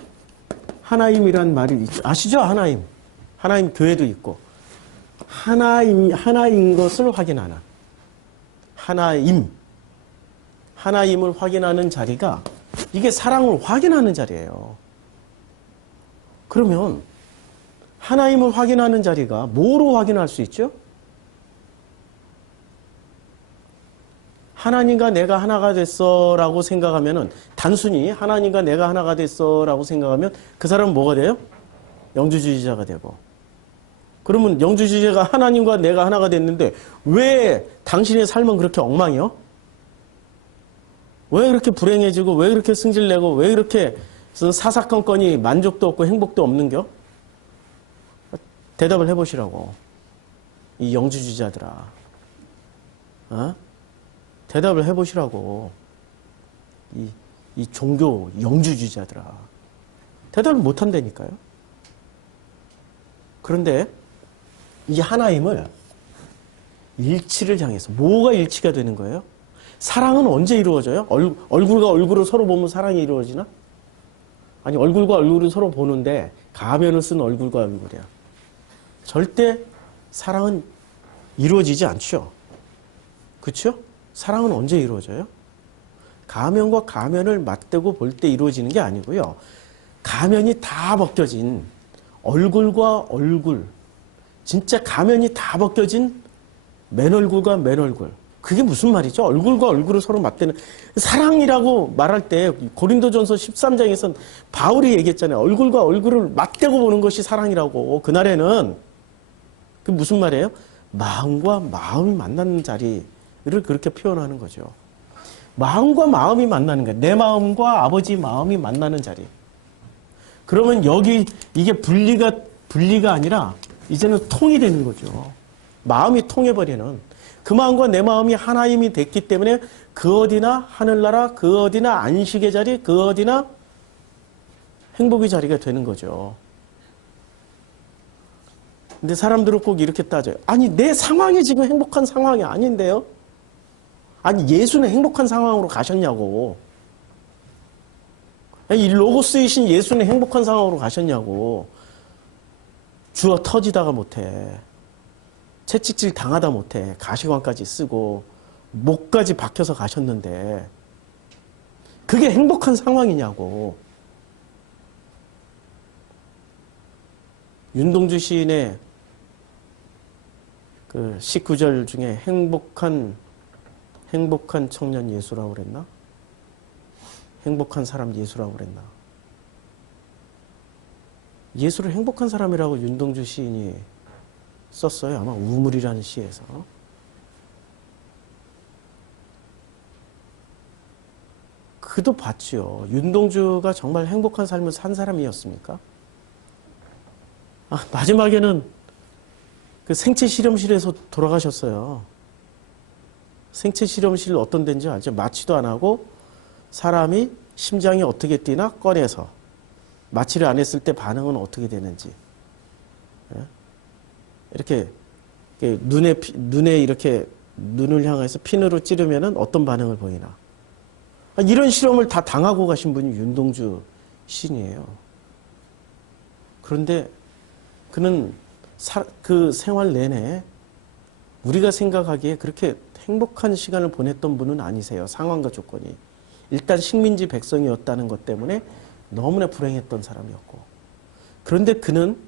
말이 있죠. 아시죠? 하나임. 하나임 교회도 있고. 하나인 것을 확인하는. 하나임을 확인하는 자리가 이게 사랑을 확인하는 자리예요. 그러면 하나임을 확인하는 자리가 뭐로 확인할 수 있죠? 하나님과 내가 하나가 됐어라고 생각하면은 단순히 하나님과 내가 하나가 됐어라고 생각하면 그 사람은 뭐가 돼요? 영주주의자가 되고. 그러면 영주주의자가 하나님과 내가 하나가 됐는데 왜 당신의 삶은 그렇게 엉망이요? 왜 그렇게 불행해지고 왜 그렇게 승질내고 왜 그렇게 사사건건이 만족도 없고 행복도 없는겨? 대답을 해보시라고. 이 영주주의자들아. 어? 대답을 해보시라고. 이 종교 영주주의자들아. 대답을 못한다니까요. 그런데 이 하나임을 일치를 향해서 뭐가 일치가 되는 거예요? 사랑은 언제 이루어져요? 얼굴과 얼굴을 서로 보면 사랑이 이루어지나? 아니, 얼굴과 얼굴을 서로 보는데 가면을 쓴 얼굴과 얼굴이야. 절대 사랑은 이루어지지 않죠. 그렇죠? 사랑은 언제 이루어져요? 가면과 가면을 맞대고 볼 때 이루어지는 게 아니고요. 가면이 다 벗겨진 얼굴과 얼굴, 진짜 가면이 다 벗겨진 맨얼굴과 맨얼굴. 그게 무슨 말이죠? 얼굴과 얼굴을 서로 맞대는. 사랑이라고 말할 때 고린도전서 13장에선 바울이 얘기했잖아요. 얼굴과 얼굴을 맞대고 보는 것이 사랑이라고. 그날에는 그 무슨 말이에요? 마음과 마음이 만나는 자리를 그렇게 표현하는 거죠. 마음과 마음이 만나는 거예요. 내 마음과 아버지 마음이 만나는 자리. 그러면 여기 이게 분리가 아니라 이제는 통이 되는 거죠. 마음이 통해버리는. 그 마음과 내 마음이 하나임이 됐기 때문에 그 어디나 하늘나라, 그 어디나 안식의 자리, 그 어디나 행복의 자리가 되는 거죠. 근데 사람들은 꼭 이렇게 따져요. 아니, 내 상황이 지금 행복한 상황이 아닌데요? 아니, 예수는 행복한 상황으로 가셨냐고. 이 로고스이신 예수는 행복한 상황으로 가셨냐고. 주어 터지다가 못해. 채찍질 당하다 못해. 가시관까지 쓰고 목까지 박혀서 가셨는데 그게 행복한 상황이냐고. 윤동주 시인의 그 19절 중에 행복한 청년 예수라고 그랬나? 행복한 사람 예수라고 그랬나? 예수를 행복한 사람이라고 윤동주 시인이 썼어요. 아마 우물이라는 시에서. 그도 봤죠. 윤동주가 정말 행복한 삶을 산 사람이었습니까? 마지막에는 그 생체 실험실에서 돌아가셨어요. 생체 실험실 어떤 데인지 알죠? 마취도 안 하고 사람이 심장이 어떻게 뛰나 꺼내서 마취를 안 했을 때 반응은 어떻게 되는지. 이렇게 눈에 이렇게 눈을 향해서 핀으로 찌르면은 어떤 반응을 보이나. 이런 실험을 다 당하고 가신 분이 윤동주 시인이에요. 그런데 그는 그 생활 내내 우리가 생각하기에 그렇게 행복한 시간을 보냈던 분은 아니세요. 상황과 조건이. 일단 식민지 백성이었다는 것 때문에 너무나 불행했던 사람이었고. 그런데 그는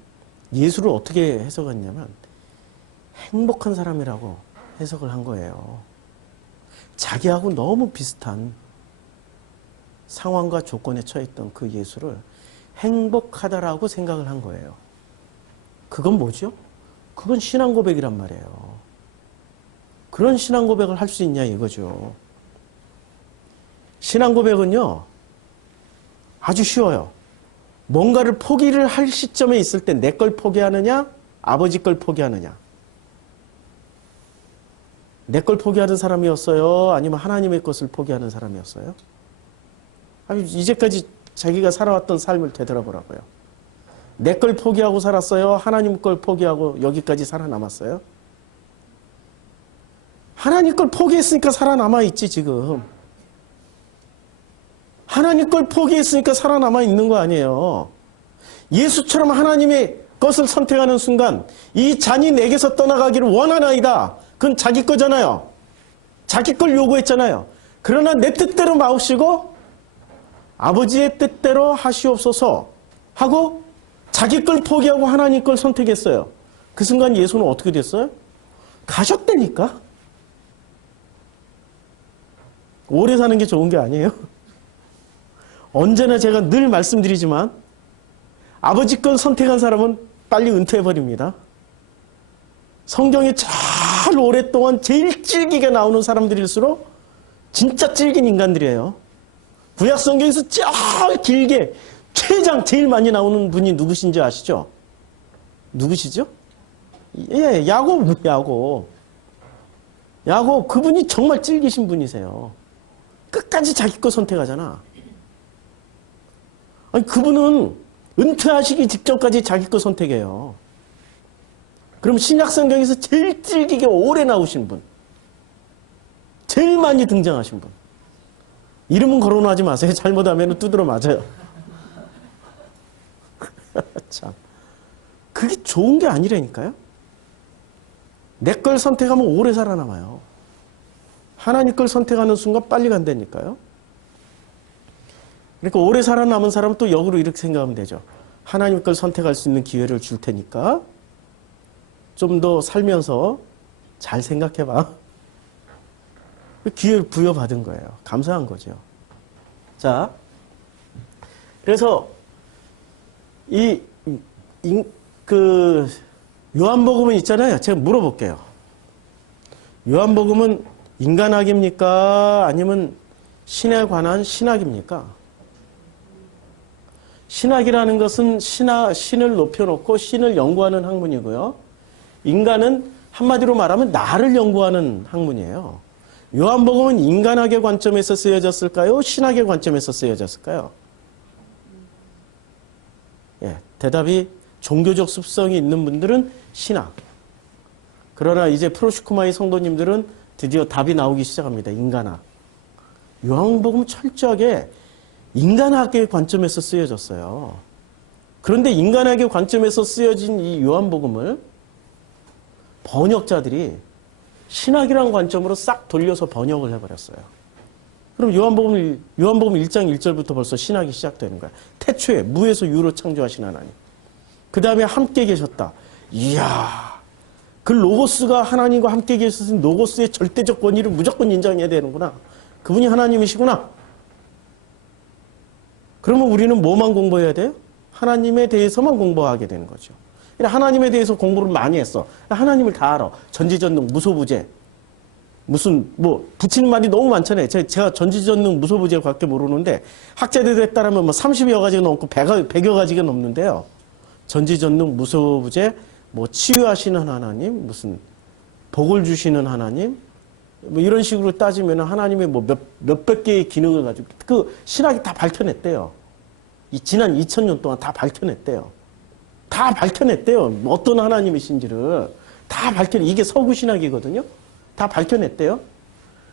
예수를 어떻게 해석했냐면 행복한 사람이라고 해석을 한 거예요. 자기하고 너무 비슷한 상황과 조건에 처했던 그 예수를 행복하다라고 생각을 한 거예요. 그건 뭐죠? 그건 신앙 고백이란 말이에요. 그런 신앙 고백을 할 수 있냐 이거죠. 신앙 고백은요, 아주 쉬워요. 뭔가를 포기를 할 시점에 있을 때 내 걸 포기하느냐, 아버지 걸 포기하느냐. 내 걸 포기하는 사람이었어요? 아니면 하나님의 것을 포기하는 사람이었어요? 아니, 이제까지 자기가 살아왔던 삶을 되돌아보라고요. 내 걸 포기하고 살았어요? 하나님 걸 포기하고 여기까지 살아남았어요? 하나님 걸 포기했으니까 살아남아 있지 지금. 하나님 걸 포기했으니까 살아남아 있는 거 아니에요. 예수처럼 하나님의 것을 선택하는 순간 이 잔이 내게서 떠나가기를 원하나이다. 그건 자기 거잖아요. 자기 걸 요구했잖아요. 그러나 내 뜻대로 마옵시고 아버지의 뜻대로 하시옵소서 하고 자기 걸 포기하고 하나님 걸 선택했어요. 그 순간 예수는 어떻게 됐어요? 가셨다니까. 오래 사는 게 좋은 게 아니에요. 언제나 제가 늘 말씀드리지만 아버지 걸 선택한 사람은 빨리 은퇴해버립니다. 성경에 제일 오랫동안 제일 질기게 나오는 사람들일수록 진짜 질긴 인간들이에요. 구약 성경에서 제일 길게 최장 제일 많이 나오는 분이 누구신지 아시죠? 누구시죠? 예, 야곱. 그분이 정말 질기신 분이세요. 끝까지 자기 거 선택하잖아. 아니, 그분은 은퇴하시기 직전까지 자기 거 선택해요. 그럼 신약 성경에서 제일 질기게 오래 나오신 분, 제일 많이 등장하신 분. 이름은 거론하지 마세요. 잘못하면 두드러 맞아요. 참, 그게 좋은 게 아니라니까요. 내 걸 선택하면 오래 살아남아요. 하나님 걸 선택하는 순간 빨리 간다니까요. 그러니까 오래 살아남은 사람은 또 역으로 이렇게 생각하면 되죠. 하나님 걸 선택할 수 있는 기회를 줄 테니까 좀 더 살면서 잘 생각해봐. 기회를 부여받은 거예요. 감사한 거죠. 자, 그래서 요한복음은 있잖아요. 제가 물어볼게요. 요한복음은 인간학입니까? 아니면 신에 관한 신학입니까? 신학이라는 것은 신을 높여놓고 신을 연구하는 학문이고요. 인간은 한마디로 말하면 나를 연구하는 학문이에요. 요한복음은 인간학의 관점에서 쓰여졌을까요? 신학의 관점에서 쓰여졌을까요? 예, 대답이 종교적 습성이 있는 분들은 신학. 그러나 이제 프로시코마의 성도님들은 드디어 답이 나오기 시작합니다. 인간학. 요한복음은 철저하게 인간학의 관점에서 쓰여졌어요. 그런데 인간학의 관점에서 쓰여진 이 요한복음을 번역자들이 신학이라는 관점으로 싹 돌려서 번역을 해버렸어요. 그럼 요한복음 1장 1절부터 벌써 신학이 시작되는 거야. 태초에 무에서 유로 창조하신 하나님. 그 다음에 함께 계셨다. 이야, 그 로고스가 하나님과 함께 계셨으니 로고스의 절대적 권위를 무조건 인정해야 되는구나. 그분이 하나님이시구나. 그러면 우리는 뭐만 공부해야 돼요? 하나님에 대해서만 공부하게 되는 거죠. 하나님에 대해서 공부를 많이 했어. 하나님을 다 알아. 전지전능 무소부재. 무슨 붙이는 말이 너무 많잖아요. 제가 전지전능 무소부재밖에 모르는데 학자들에 따르면 30여 가지가 넘고 100여 가지가 넘는데요. 전지전능 무소부재, 치유하시는 하나님, 무슨 복을 주시는 하나님, 이런 식으로 따지면 하나님의 몇백 개의 기능을 가지고 그 신학이 다 밝혀냈대요. 지난 2000년 동안 다 밝혀냈대요. 다 밝혀냈대요. 어떤 하나님이신지를 다 이게 서구 신학이거든요. 다 밝혀냈대요.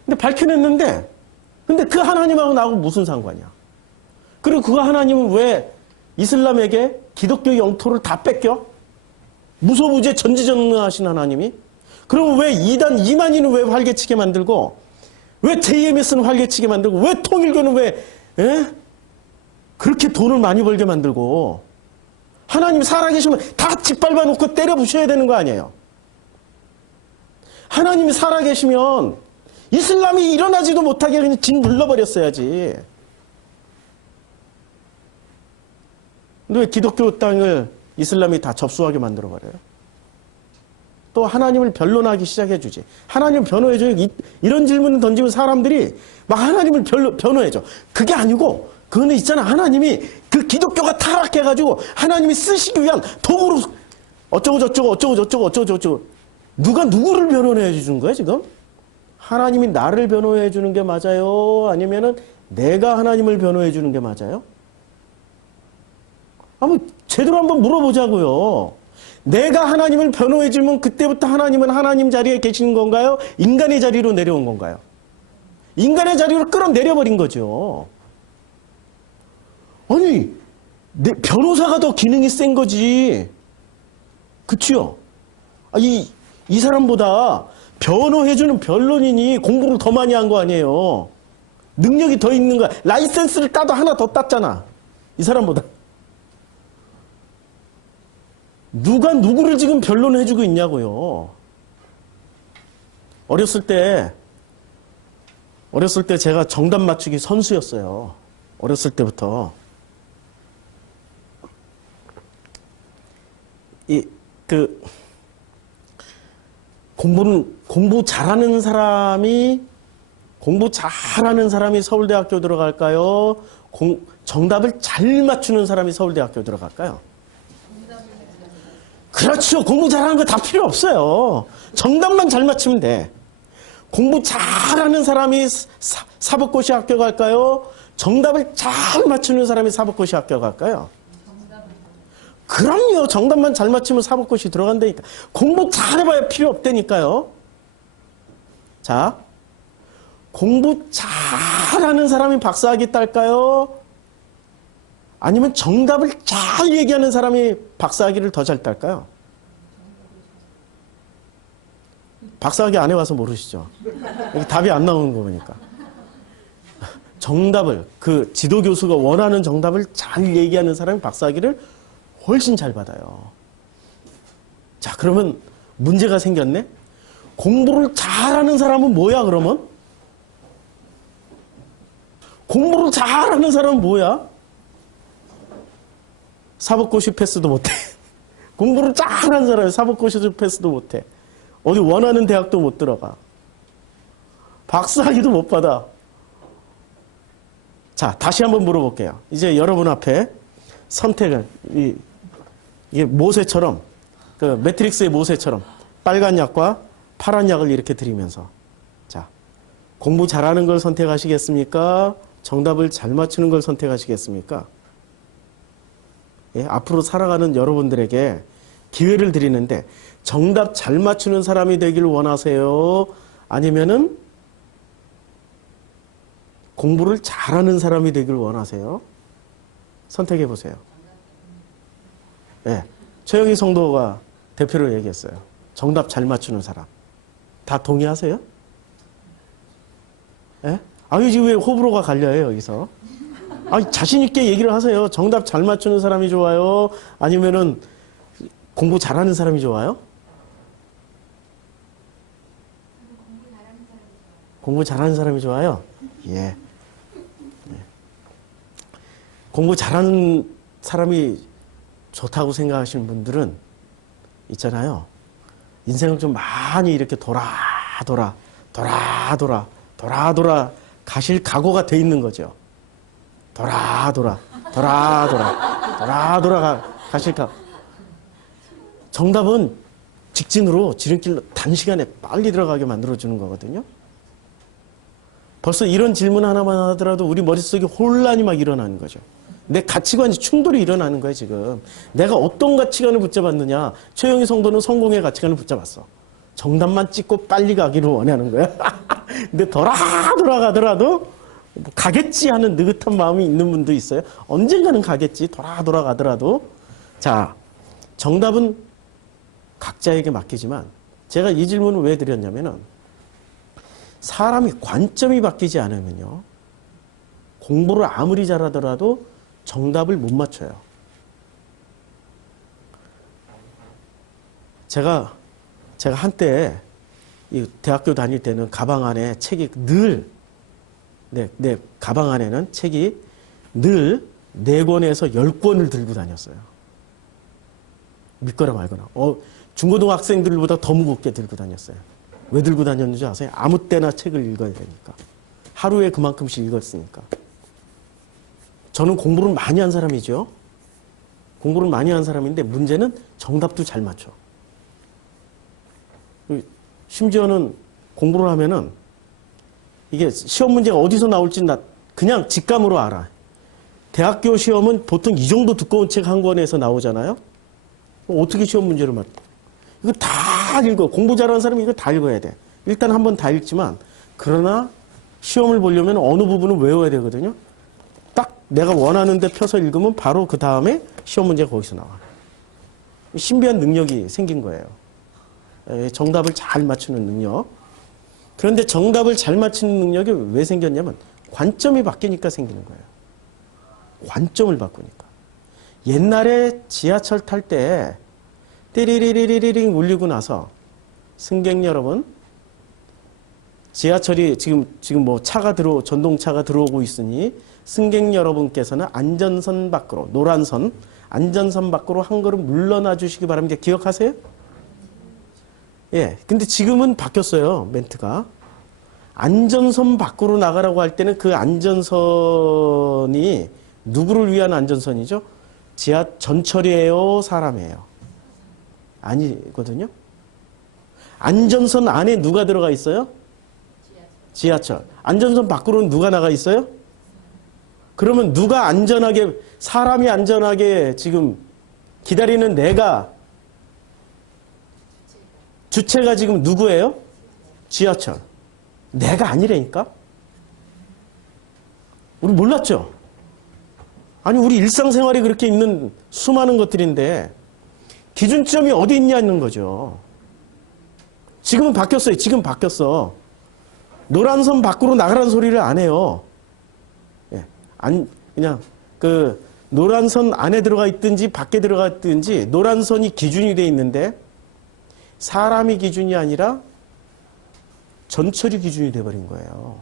근데 밝혀냈는데, 근데 그 하나님하고 나하고 무슨 상관이야? 그리고 그 하나님은 왜 이슬람에게 기독교 영토를 다 뺏겨? 무소부재 전지전능하신 하나님이? 그럼 왜 이만희는 왜 활개치게 만들고, 왜 JMS는 활개치게 만들고, 왜 통일교는 그렇게 돈을 많이 벌게 만들고, 하나님 살아계시면 다 짓밟아 놓고 때려 부셔야 되는 거 아니에요? 하나님이 살아계시면 이슬람이 일어나지도 못하게 그냥 진 눌러버렸어야지. 근데 왜 기독교 땅을 이슬람이 다 접수하게 만들어버려요? 또 하나님을 변론하기 시작해 주지. 하나님 변호해 줘요. 이런 질문을 던지면 사람들이 막 하나님을 변호해 줘. 그게 아니고 그거는 있잖아. 하나님이 그 기독교가 타락해 가지고 하나님이 쓰시기 위한 도구로 어쩌고 저쩌고 누가 누구를 변호해 주는 거야, 지금? 하나님이 나를 변호해 주는 게 맞아요? 아니면은 내가 하나님을 변호해 주는 게 맞아요? 한번 제대로 한번 물어보자고요. 내가 하나님을 변호해 주면 그때부터 하나님은 하나님 자리에 계시는 건가요? 인간의 자리로 내려온 건가요? 인간의 자리로 끌어내려버린 거죠. 아니, 내 변호사가 더 기능이 센 거지. 그치요? 이 사람보다 변호해주는 변론인이 공부를 더 많이 한 거 아니에요. 능력이 더 있는 거야. 라이센스를 따도 하나 더 땄잖아. 이 사람보다. 누가 누구를 지금 변론해주고 있냐고요. 어렸을 때 제가 정답 맞추기 선수였어요. 어렸을 때부터. 공부 잘하는 사람이 서울대학교 들어갈까요? 정답을 잘 맞추는 사람이 서울대학교 들어갈까요? 그렇죠. 공부 잘하는 거 다 필요 없어요. 정답만 잘 맞추면 돼. 공부 잘하는 사람이 사법고시 학교 갈까요? 정답을 잘 맞추는 사람이 사법고시 학교 갈까요? 그럼요. 정답만 잘 맞추면 사법고시 들어간다니까. 공부 잘해봐야 필요 없다니까요. 자, 공부 잘하는 사람이 박사학위 딸까요? 아니면 정답을 잘 얘기하는 사람이 박사학위를 더 잘 딸까요? 박사학위 안 해봐서 모르시죠? 여기 답이 안 나오는 거 보니까. 정답을, 그 지도교수가 원하는 정답을 잘 얘기하는 사람이 박사학위를 훨씬 잘 받아요. 자, 그러면 문제가 생겼네? 공부를 잘하는 사람은 뭐야, 그러면? 공부를 잘하는 사람은 뭐야? 사법고시 패스도 못해. 공부를 잘하는 사람이 사법고시 패스도 못해. 어디 원하는 대학도 못 들어가. 박사학위도 못 받아. 자, 다시 한번 물어볼게요. 이제 여러분 앞에 선택을, 이게 모세처럼, 그 매트릭스의 모세처럼 빨간 약과 파란 약을 이렇게 드리면서, 자, 공부 잘하는 걸 선택하시겠습니까? 정답을 잘 맞추는 걸 선택하시겠습니까? 예, 앞으로 살아가는 여러분들에게 기회를 드리는데, 정답 잘 맞추는 사람이 되길 원하세요? 아니면은 공부를 잘하는 사람이 되길 원하세요? 선택해 보세요. 예, 최영희 성도가 대표로 얘기했어요. 정답 잘 맞추는 사람. 다 동의하세요? 예? 지금 왜 호불호가 갈려요, 여기서? 자신있게 얘기를 하세요. 정답 잘 맞추는 사람이 좋아요? 아니면은 공부 잘하는 사람이 좋아요? 공부 잘하는 사람이 좋아요? 예. 공부 잘하는 사람이 좋다고 생각하시는 분들은 있잖아요. 인생을 좀 많이 이렇게 돌아 가실 각오가 돼 있는 거죠. 돌아 가실 각오. 정답은 직진으로 지름길로 단시간에 빨리 들어가게 만들어주는 거거든요. 벌써 이런 질문 하나만 하더라도 우리 머릿속에 혼란이 막 일어나는 거죠. 내 가치관이 충돌이 일어나는 거예요, 지금. 내가 어떤 가치관을 붙잡았느냐. 최영희 성도는 성공의 가치관을 붙잡았어. 정답만 찍고 빨리 가기를 원하는 거야. 근데 돌아가더라도 가겠지 하는 느긋한 마음이 있는 분도 있어요. 언젠가는 가겠지. 돌아가더라도. 자, 정답은 각자에게 맡기지만 제가 이 질문을 왜 드렸냐면은 사람이 관점이 바뀌지 않으면요. 공부를 아무리 잘하더라도 정답을 못 맞춰요. 제가 한때 이 대학교 다닐 때는 가방 안에 책이 늘 내 가방 안에는 책이 늘 4권에서 10권을 들고 다녔어요. 믿거나 말거나. 중고등학생들보다 더 무겁게 들고 다녔어요. 왜 들고 다녔는지 아세요? 아무 때나 책을 읽어야 되니까. 하루에 그만큼씩 읽었으니까. 저는 공부를 많이 한 사람이죠. 공부를 많이 한 사람인데 문제는 정답도 잘 맞춰. 심지어는 공부를 하면은 이게 시험 문제가 어디서 나올지 나 그냥 직감으로 알아. 대학교 시험은 보통 이 정도 두꺼운 책 한 권에서 나오잖아요. 어떻게 시험 문제를 맞? 이거 다 읽어. 공부 잘하는 사람이 이거 다 읽어야 돼. 일단 한번 다 읽지만 그러나 시험을 보려면 어느 부분은 외워야 되거든요. 딱 내가 원하는 데 펴서 읽으면 바로 그 다음에 시험 문제가 거기서 나와. 신비한 능력이 생긴 거예요. 정답을 잘 맞추는 능력. 그런데 정답을 잘 맞추는 능력이 왜 생겼냐면 관점이 바뀌니까 생기는 거예요. 관점을 바꾸니까. 옛날에 지하철 탈 때 띠리리리리링 울리고 나서 승객 여러분, 지하철이 지금 뭐 전동차가 들어오고 있으니 승객 여러분께서는 안전선 밖으로, 노란 선, 안전선 밖으로 한 걸음 물러나 주시기 바랍니다. 기억하세요? 예. 근데 지금은 바뀌었어요, 멘트가. 안전선 밖으로 나가라고 할 때는 그 안전선이 누구를 위한 안전선이죠? 전철이에요, 사람이에요? 아니거든요. 안전선 안에 누가 들어가 있어요? 지하철. 안전선 밖으로는 누가 나가 있어요? 그러면 누가 안전하게, 사람이 안전하게 지금 기다리는 주체가 지금 누구예요? 지하철. 내가 아니라니까? 우리 몰랐죠? 아니, 우리 일상생활에 그렇게 있는 수많은 것들인데 기준점이 어디 있냐는 거죠. 지금은 바뀌었어요. 지금 바뀌었어. 노란 선 밖으로 나가라는 소리를 안 해요. 예. 그냥 노란 선 안에 들어가 있든지 밖에 들어가 있든지 노란 선이 기준이 돼 있는데 사람이 기준이 아니라 전철이 기준이 돼버린 거예요.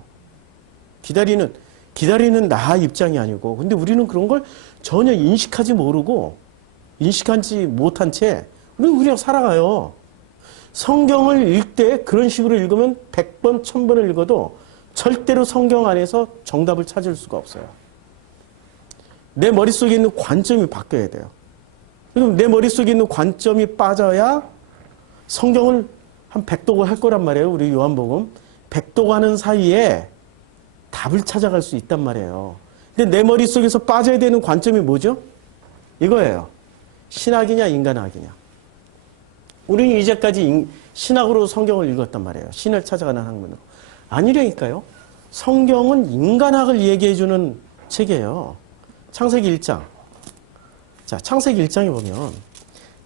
기다리는 나 입장이 아니고. 근데 우리는 그런 걸 전혀 인식하지 못한 채 우리는 그냥 살아가요. 성경을 읽을 때 그런 식으로 읽으면 100번, 1000번을 읽어도 절대로 성경 안에서 정답을 찾을 수가 없어요. 내 머릿속에 있는 관점이 바뀌어야 돼요. 그럼 내 머릿속에 있는 관점이 빠져야 성경을 한 100독을 할 거란 말이에요. 우리 요한복음. 100독 하는 사이에 답을 찾아갈 수 있단 말이에요. 근데 내 머릿속에서 빠져야 되는 관점이 뭐죠? 이거예요. 신학이냐 인간학이냐. 우리는 이제까지 신학으로 성경을 읽었단 말이에요. 신을 찾아가는 학문으로. 아니라니까요. 성경은 인간학을 얘기해주는 책이에요. 창세기 1장. 자, 창세기 1장에 보면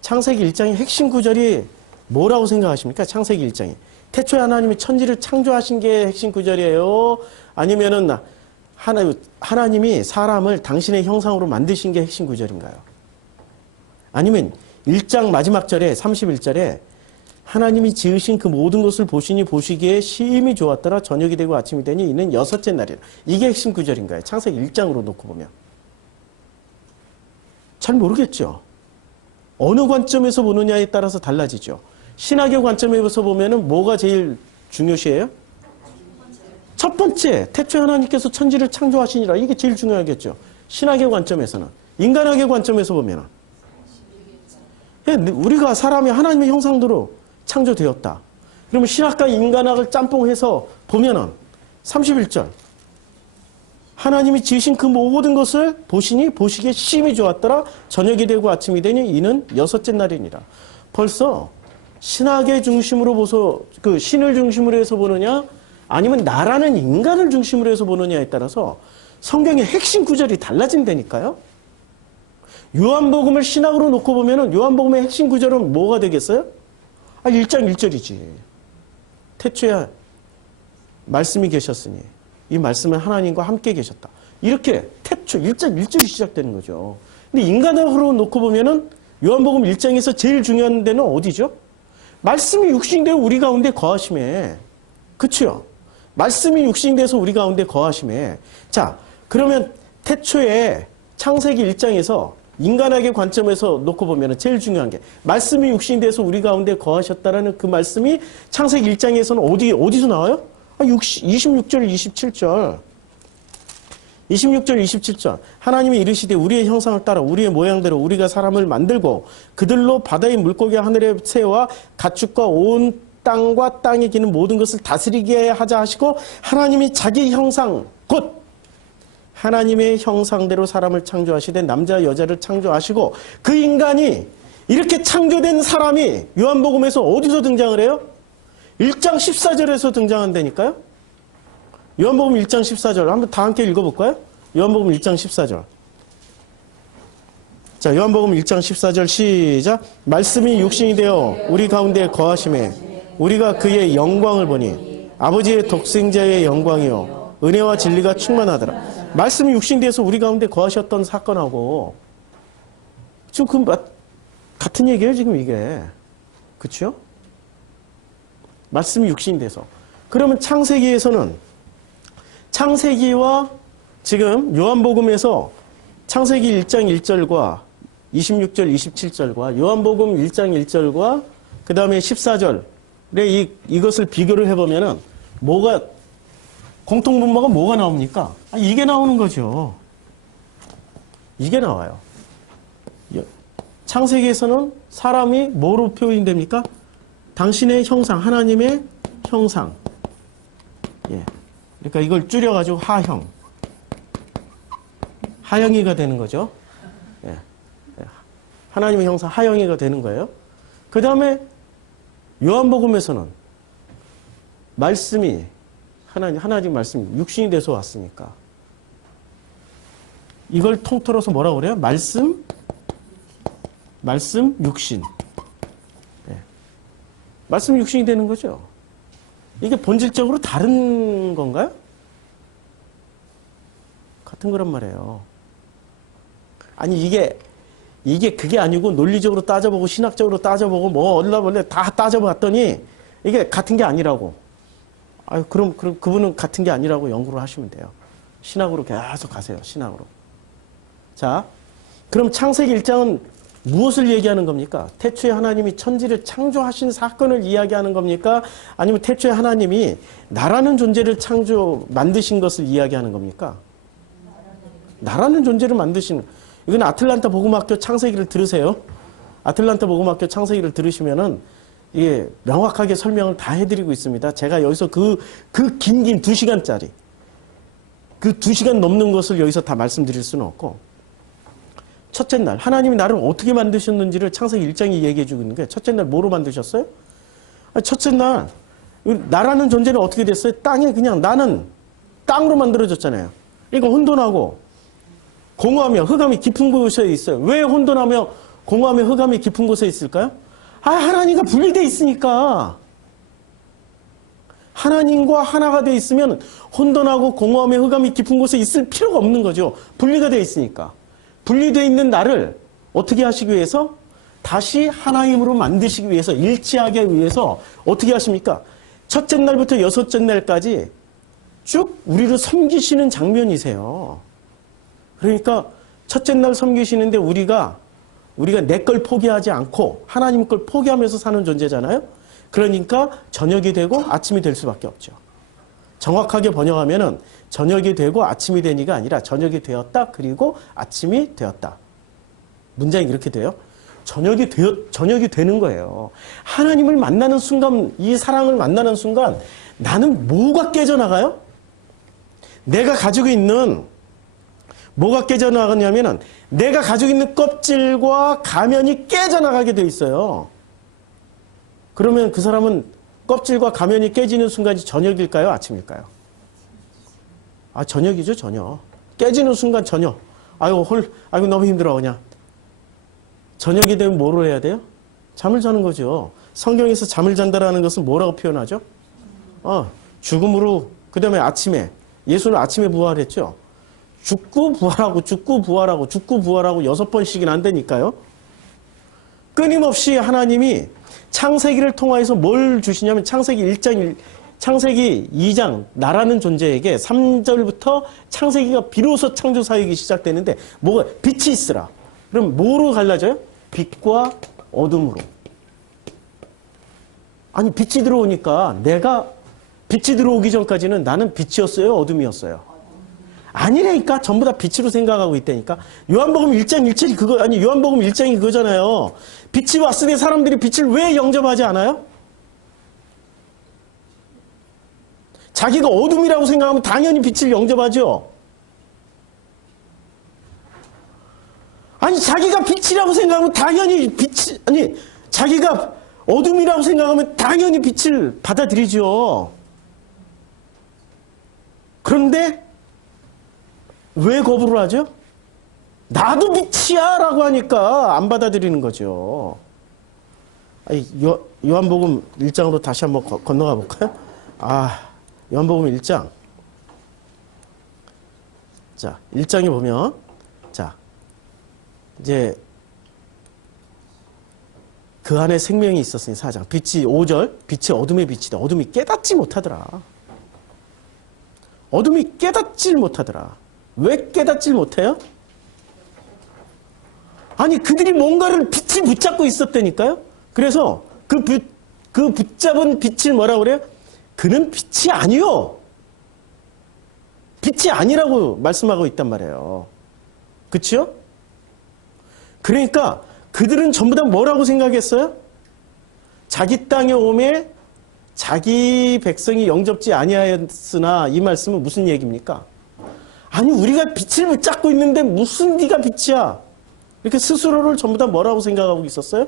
창세기 1장의 핵심 구절이 뭐라고 생각하십니까? 창세기 1장이. 태초에 하나님이 천지를 창조하신 게 핵심 구절이에요? 아니면은 하나님이 사람을 당신의 형상으로 만드신 게 핵심 구절인가요? 아니면 1장 마지막 절에 31절에 하나님이 지으신 그 모든 것을 보시니 보시기에 심히 좋았더라. 저녁이 되고 아침이 되니 이는 여섯째 날이라. 이게 핵심 구절인가요? 창세기 1장으로 놓고 보면. 잘 모르겠죠. 어느 관점에서 보느냐에 따라서 달라지죠. 신학의 관점에서 보면은 뭐가 제일 중요시해요? 첫 번째, 태초에 하나님께서 천지를 창조하시니라. 이게 제일 중요하겠죠. 신학의 관점에서는. 인간학의 관점에서 보면은. 우리가 사람이 하나님의 형상대로 창조되었다. 그러면 신학과 인간학을 짬뽕해서 보면은 31절. 하나님이 지으신 그 모든 것을 보시니 보시기에 심히 좋았더라. 저녁이 되고 아침이 되니 이는 여섯째 날이니라. 벌써 신학의 중심으로 보서 그 신을 중심으로 해서 보느냐 아니면 나라는 인간을 중심으로 해서 보느냐에 따라서 성경의 핵심 구절이 달라진다니까요. 요한복음을 신학으로 놓고 보면은 요한복음의 핵심 구절은 뭐가 되겠어요? 1장 1절이지. 태초에 말씀이 계셨으니 이 말씀은 하나님과 함께 계셨다. 이렇게 태초 1장 1절이 시작되는 거죠. 근데 인간학으로 놓고 보면은 요한복음 1장에서 제일 중요한 데는 어디죠? 말씀이 육신되어 우리 가운데 거하심에. 그렇죠? 말씀이 육신돼서 우리 가운데 거하심에. 자, 그러면 태초에 창세기 1장에서 인간학의 관점에서 놓고 보면 제일 중요한 게 말씀이 육신이 돼서 우리 가운데 거하셨다라는 그 말씀이 창세기 1장에서는 어디서 나와요? 26절, 27절. 26절, 27절. 하나님이 이르시되 우리의 형상을 따라 우리의 모양대로 우리가 사람을 만들고 그들로 바다의 물고기와 하늘의 새와 가축과 온 땅과 땅에 기는 모든 것을 다스리게 하자 하시고 하나님이 자기 형상 곧 하나님의 형상대로 사람을 창조하시되 남자 여자를 창조하시고 그 인간이 이렇게 창조된 사람이 요한복음에서 어디서 등장을 해요? 1장 14절에서 등장한다니까요. 요한복음 1장 14절 한번 다 함께 읽어볼까요? 요한복음 1장 14절. 자, 요한복음 1장 14절 시작. 말씀이 육신이 되어 우리 가운데 거하심에 우리가 그의 영광을 보니 아버지의 독생자의 영광이요 은혜와 진리가 충만하더라. 말씀이 육신이 돼서 우리 가운데 거하셨던 사건하고 지금 같은 얘기예요 지금 이게. 그렇죠? 말씀이 육신이 돼서. 그러면 창세기와 지금 요한복음에서 창세기 1장 1절과 26절 27절과 요한복음 1장 1절과 그 다음에 14절에 이것을 비교를 해보면은 공통분모가 뭐가 나옵니까? 이게 나오는 거죠. 이게 나와요. 창세기에서는 사람이 뭐로 표현됩니까? 당신의 형상, 하나님의 형상. 예. 그러니까 이걸 줄여가지고 하영이가 되는 거죠. 예. 하나님의 형상 하영이가 되는 거예요. 그 다음에 요한복음에서는 말씀이 하나님 말씀이 육신이 돼서 왔으니까 이걸 통틀어서 뭐라고 그래요? 말씀 육신. 예. 말씀 육신이 되는 거죠. 이게 본질적으로 다른 건가요? 같은 거란 말이에요. 아니 이게 그게 아니고 논리적으로 따져보고 신학적으로 따져보고 얼라벌레 다 따져봤더니 이게 같은 게 아니라고. 그럼 그분은 같은 게 아니라고 연구를 하시면 돼요. 신학으로 계속 가세요. 신학으로. 자, 그럼 창세기 1장은 무엇을 얘기하는 겁니까? 태초에 하나님이 천지를 창조하신 사건을 이야기하는 겁니까? 아니면 태초에 하나님이 나라는 존재를 만드신 것을 이야기하는 겁니까? 나라는 존재를 만드시는. 이건 아틀란타 복음학교 창세기를 들으세요. 아틀란타 복음학교 창세기를 들으시면은 이게 명확하게 설명을 다 해드리고 있습니다. 제가 여기서 그 긴 2시간짜리 그 2시간 넘는 것을 여기서 다 말씀드릴 수는 없고, 첫째 날 하나님이 나를 어떻게 만드셨는지를 창세기 1장이 얘기해 주고 있는 거예요. 첫째 날 뭐로 만드셨어요? 첫째 날 나라는 존재는 어떻게 됐어요? 땅에 그냥 나는 땅으로 만들어졌잖아요. 그러니까 혼돈하고 공허하며 흑암이 깊은 곳에 있어요. 왜 혼돈하며 공허하며 흑암이 깊은 곳에 있을까요? 하나님과 분리되어 있으니까. 하나님과 하나가 되어 있으면 혼돈하고 공허하며 흑암이 깊은 곳에 있을 필요가 없는 거죠. 분리가 되어 있으니까. 분리되어 있는 나를 어떻게 하시기 위해서? 다시 하나님으로 만드시기 위해서, 일치하기 위해서 어떻게 하십니까? 첫째 날부터 여섯째 날까지 쭉 우리를 섬기시는 장면이세요. 그러니까 첫째 날 섬기시는데 우리가 내 걸 포기하지 않고 하나님 걸 포기하면서 사는 존재잖아요. 그러니까 저녁이 되고 아침이 될 수밖에 없죠. 정확하게 번역하면은 저녁이 되고 아침이 되니가 아니라 저녁이 되었다 그리고 아침이 되었다. 문장이 이렇게 돼요. 저녁이 되는 거예요. 하나님을 만나는 순간, 이 사랑을 만나는 순간 나는 뭐가 깨져나가요? 내가 가지고 있는 뭐가 깨져나가냐면은 내가 가지고 있는 껍질과 가면이 깨져나가게 돼 있어요. 그러면 그 사람은 껍질과 가면이 깨지는 순간이 저녁일까요? 아침일까요? 저녁이죠, 저녁. 깨지는 순간 저녁. 아이고 너무 힘들어, 그냥. 저녁이 되면 뭐로 해야 돼요? 잠을 자는 거죠. 성경에서 잠을 잔다라는 것은 뭐라고 표현하죠? 죽음으로, 그 다음에 아침에. 예수는 아침에 부활했죠. 죽고 부활하고 6번씩이나 한다니까요. 끊임없이 하나님이 창세기를 통해서 뭘 주시냐면 창세기 2장 나라는 존재에게 3절부터 창세기가 비로소 창조 사역이 시작되는데 빛이 있으라. 그럼 뭐로 갈라져요? 빛과 어둠으로. 아니, 빛이 들어오니까 내가 빛이 들어오기 전까지는 나는 빛이었어요? 어둠이었어요? 아니라니까. 전부 다 빛으로 생각하고 있다니까. 요한복음 1장 1절이 그거, 아니, 요한복음 1장이 그거잖아요. 빛이 왔으니 사람들이 빛을 왜 영접하지 않아요? 자기가 어둠이라고 생각하면 당연히 빛을 영접하죠. 아니, 자기가 빛이라고 생각하면 당연히 아니, 자기가 어둠이라고 생각하면 당연히 빛을 받아들이죠. 그런데 왜 거부를 하죠? 나도 빛이야 라고 하니까 안 받아들이는 거죠. 아니, 요한복음 1장으로 다시 한번 건너가 볼까요? 요한복음 1장. 자, 1장에 보면, 자, 이제, 그 안에 생명이 있었으니 4장. 빛이 5절. 빛이 어둠의 빛이다. 어둠이 깨닫지 못하더라. 어둠이 깨닫질 못하더라. 왜 깨닫질 못해요? 아니, 그들이 뭔가를 빛이 붙잡고 있었다니까요? 그래서 그 붙잡은 빛을 뭐라고 그래요? 그는 빛이 아니요. 빛이 아니라고 말씀하고 있단 말이에요. 그치요? 그러니까 그들은 전부 다 뭐라고 생각했어요? 자기 땅에 오매 자기 백성이 영접지 아니하였으나, 이 말씀은 무슨 얘기입니까? 아니, 우리가 빛을 붙잡고 있는데 무슨 네가 빛이야? 이렇게 스스로를 전부 다 뭐라고 생각하고 있었어요?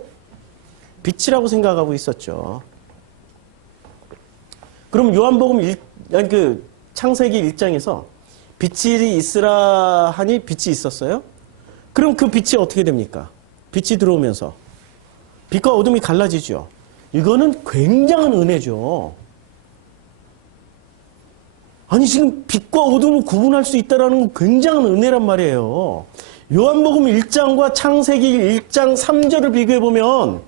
빛이라고 생각하고 있었죠. 그럼 요한복음 창세기 1장에서 빛이 있으라 하니 빛이 있었어요? 그럼 그 빛이 어떻게 됩니까? 빛이 들어오면서 빛과 어둠이 갈라지죠. 이거는 굉장한 은혜죠. 아니, 지금 빛과 어둠을 구분할 수 있다는 건 굉장한 은혜란 말이에요. 요한복음 1장과 창세기 1장 3절을 비교해보면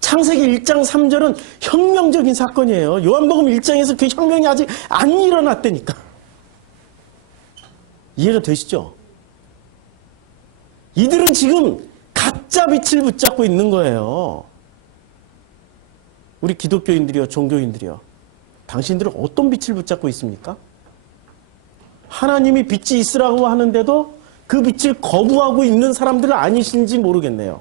창세기 1장 3절은 혁명적인 사건이에요. 요한복음 1장에서 그 혁명이 아직 안 일어났다니까. 이해가 되시죠? 이들은 지금 가짜 빛을 붙잡고 있는 거예요. 우리 기독교인들이요, 종교인들이요. 당신들은 어떤 빛을 붙잡고 있습니까? 하나님이 빛이 있으라고 하는데도 그 빛을 거부하고 있는 사람들 아니신지 모르겠네요.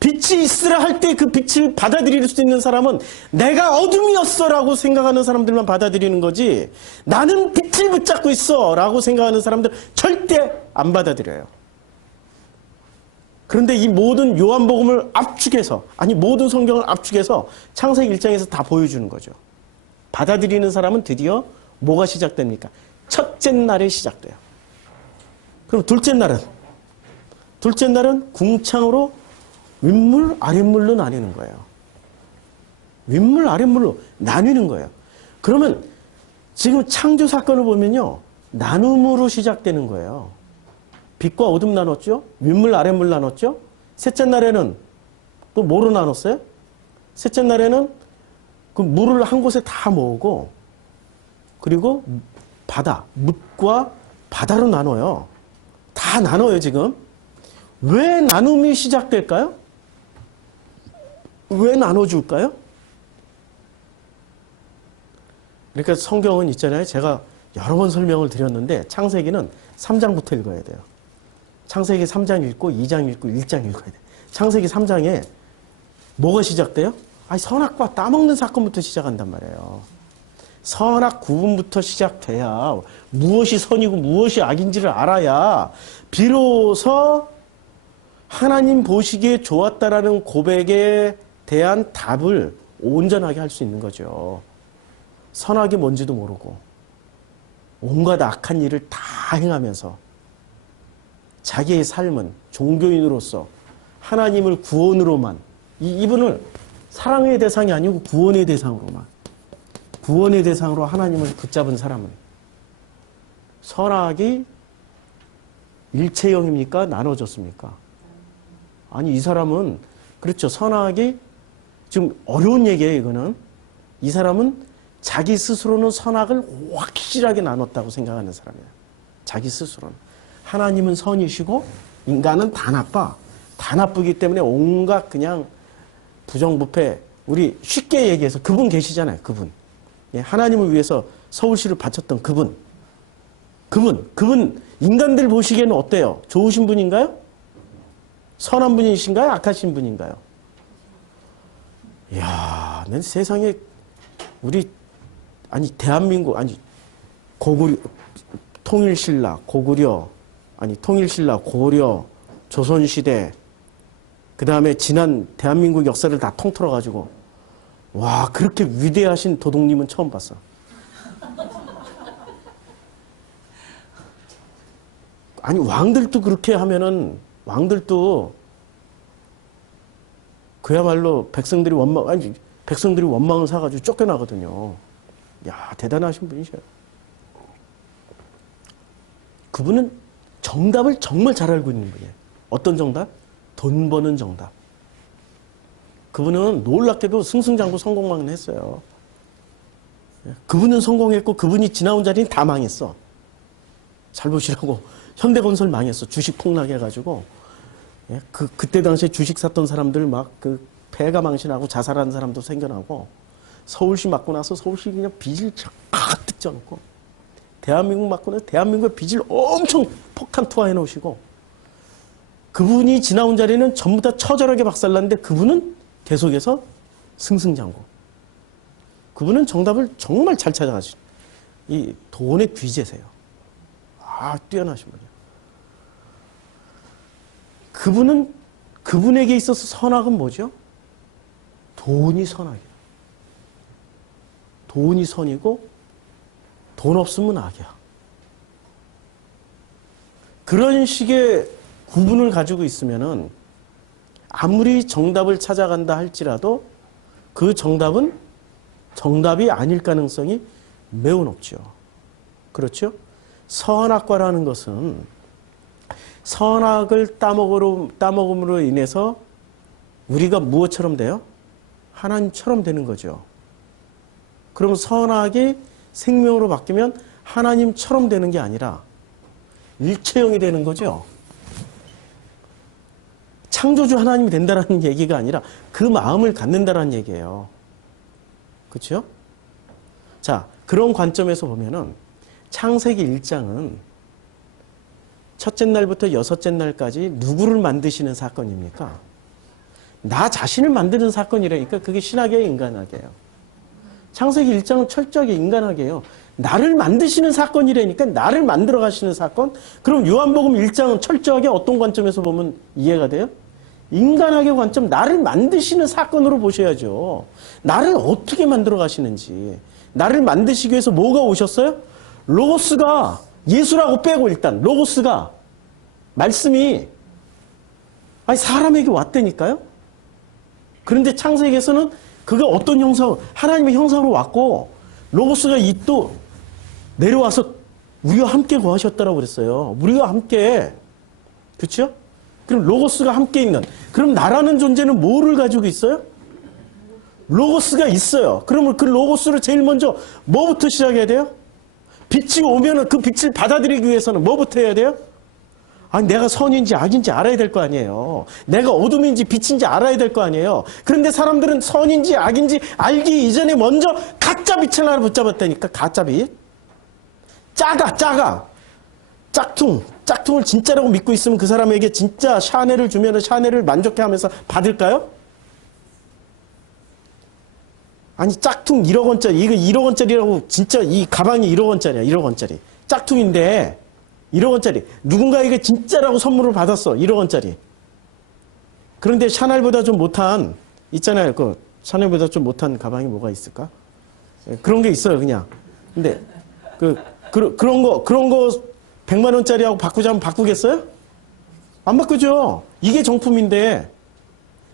빛이 있으라 할 때 그 빛을 받아들일 수 있는 사람은 내가 어둠이었어 라고 생각하는 사람들만 받아들이는 거지, 나는 빛을 붙잡고 있어 라고 생각하는 사람들 절대 안 받아들여요. 그런데 이 모든 요한복음을 압축해서, 아니 모든 성경을 압축해서 창세기 1장에서 다 보여주는 거죠. 받아들이는 사람은 드디어 뭐가 시작됩니까? 첫째 날에 시작돼요. 그럼 둘째 날은? 둘째 날은 궁창으로 윗물, 아랫물로 나뉘는 거예요. 윗물, 아랫물로 나뉘는 거예요. 그러면 지금 창조 사건을 보면요, 나눔으로 시작되는 거예요. 빛과 어둠 나눴죠? 윗물, 아랫물 나눴죠? 셋째 날에는 또 뭐로 나눴어요? 셋째 날에는 그 물을 한 곳에 다 모으고, 그리고 바다, 묻과 바다로 나눠요. 다 나눠요, 지금. 왜 나눔이 시작될까요? 왜 나눠줄까요? 그러니까 성경은 있잖아요. 제가 여러 번 설명을 드렸는데 창세기는 3장부터 읽어야 돼요. 창세기 3장 읽고 2장 읽고 1장 읽어야 돼요. 창세기 3장에 뭐가 시작돼요? 아니, 선악과 따먹는 사건부터 시작한단 말이에요. 선악 구분부터 시작돼야 무엇이 선이고 무엇이 악인지를 알아야 비로소 하나님 보시기에 좋았다라는 고백에 대한 답을 온전하게 할 수 있는 거죠. 선악이 뭔지도 모르고 온갖 악한 일을 다 행하면서 자기의 삶은 종교인으로서 하나님을 구원으로만, 이분을 사랑의 대상이 아니고 구원의 대상으로만, 구원의 대상으로 하나님을 붙잡은 사람은 선악이 일체형입니까? 나눠졌습니까? 아니, 이 사람은, 그렇죠, 선악이 지금 어려운 얘기예요. 이거는 이 사람은 자기 스스로는 선악을 확실하게 나눴다고 생각하는 사람이에요. 자기 스스로는. 하나님은 선이시고 인간은 다 나빠. 다 나쁘기 때문에 온갖 그냥 부정부패, 우리 쉽게 얘기해서 그분 계시잖아요. 그분. 예, 하나님을 위해서 서울시를 바쳤던 그분. 그분 인간들 보시기에는 어때요? 좋으신 분인가요? 선한 분이신가요? 악하신 분인가요? 이야, 난 세상에 우리 아니 대한민국 아니 고구려 통일신라 고구려 아니 통일신라 고려 조선시대 그 다음에 지난 대한민국 역사를 다 통틀어 가지고 와 그렇게 위대하신 도둑님은 처음 봤어. 아니 왕들도 그렇게 하면은 왕들도 그야말로 백성들이 원망을 사가지고 쫓겨나거든요. 야 대단하신 분이셔요. 그분은 정답을 정말 잘 알고 있는 분이에요. 어떤 정답? 돈 버는 정답. 그분은 놀랍게도 승승장구 성공만 했어요. 그분은 성공했고 그분이 지나온 자리는 다 망했어. 잘 보시라고. 현대건설 망했어. 주식 폭락해가지고. 그때 당시에 주식 샀던 사람들 막 그 폐가 망신하고 자살한 사람도 생겨나고 서울시 맞고 나서 서울시 그냥 빚을 가득 져놓고 대한민국 맞고 나서 대한민국의 빚을 엄청 폭탄 투하해 놓으시고 그분이 지나온 자리는 전부 다 처절하게 박살났는데 그분은 계속해서 승승장구. 그분은 정답을 정말 잘 찾아가시죠. 이 돈의 귀재세요. 아, 뛰어나신 분이요. 그분에게 있어서 선악은 뭐죠? 돈이 선악이에요. 돈이 선이고 돈 없으면 악이야. 그런 식의 구분을 가지고 있으면은 아무리 정답을 찾아간다 할지라도 그 정답은 정답이 아닐 가능성이 매우 높죠. 그렇죠? 선악과라는 것은 선악을 따먹음으로 인해서 우리가 무엇처럼 돼요? 하나님처럼 되는 거죠. 그럼 선악이 생명으로 바뀌면 하나님처럼 되는 게 아니라 일체형이 되는 거죠. 창조주 하나님이 된다는 얘기가 아니라 그 마음을 갖는다는 얘기예요. 그렇죠? 자, 그런 관점에서 보면은 창세기 1장은 첫째 날부터 여섯째 날까지 누구를 만드시는 사건입니까? 나 자신을 만드는 사건이라니까 그게 신학이에요, 인간학이에요. 창세기 1장은 철저하게 인간학이에요. 나를 만드시는 사건이라니까 나를 만들어 가시는 사건? 그럼 요한복음 1장은 철저하게 어떤 관점에서 보면 이해가 돼요? 인간학의 관점, 나를 만드시는 사건으로 보셔야죠. 나를 어떻게 만들어 가시는지. 나를 만드시기 위해서 뭐가 오셨어요? 로고스가, 예수라고 빼고 일단, 로고스가, 말씀이, 아니, 사람에게 왔다니까요? 그런데 창세기에서는 그가 어떤 형상, 하나님의 형상으로 왔고, 로고스가 이 또 내려와서 우리와 함께 거하셨다라고 그랬어요. 우리와 함께. 그렇죠? 그럼 로고스가 함께 있는. 그럼 나라는 존재는 뭐를 가지고 있어요? 로고스가 있어요. 그러면 그 로고스를 제일 먼저 뭐부터 시작해야 돼요? 빛이 오면은 그 빛을 받아들이기 위해서는 뭐부터 해야 돼요? 아니, 내가 선인지 악인지 알아야 될 거 아니에요. 내가 어둠인지 빛인지 알아야 될 거 아니에요. 그런데 사람들은 선인지 악인지 알기 이전에 먼저 가짜 빛을 하나 붙잡았다니까. 가짜 빛. 작아. 짝퉁을 진짜라고 믿고 있으면 그 사람에게 진짜 샤넬을 주면 샤넬을 만족해하면서 받을까요? 아니, 짝퉁 1억 원짜리, 이거 1억 원짜리라고 진짜 이 가방이 1억 원짜리야, 1억 원짜리. 짝퉁인데 1억 원짜리. 누군가에게 진짜라고 선물을 받았어, 1억 원짜리. 그런데 샤넬보다 좀 못한, 있잖아요. 그 샤넬보다 좀 못한 가방이 뭐가 있을까? 그런 게 있어요, 그냥. 근데 그런 거 100만 원짜리하고 바꾸자면 바꾸겠어요? 안 바꾸죠. 이게 정품인데,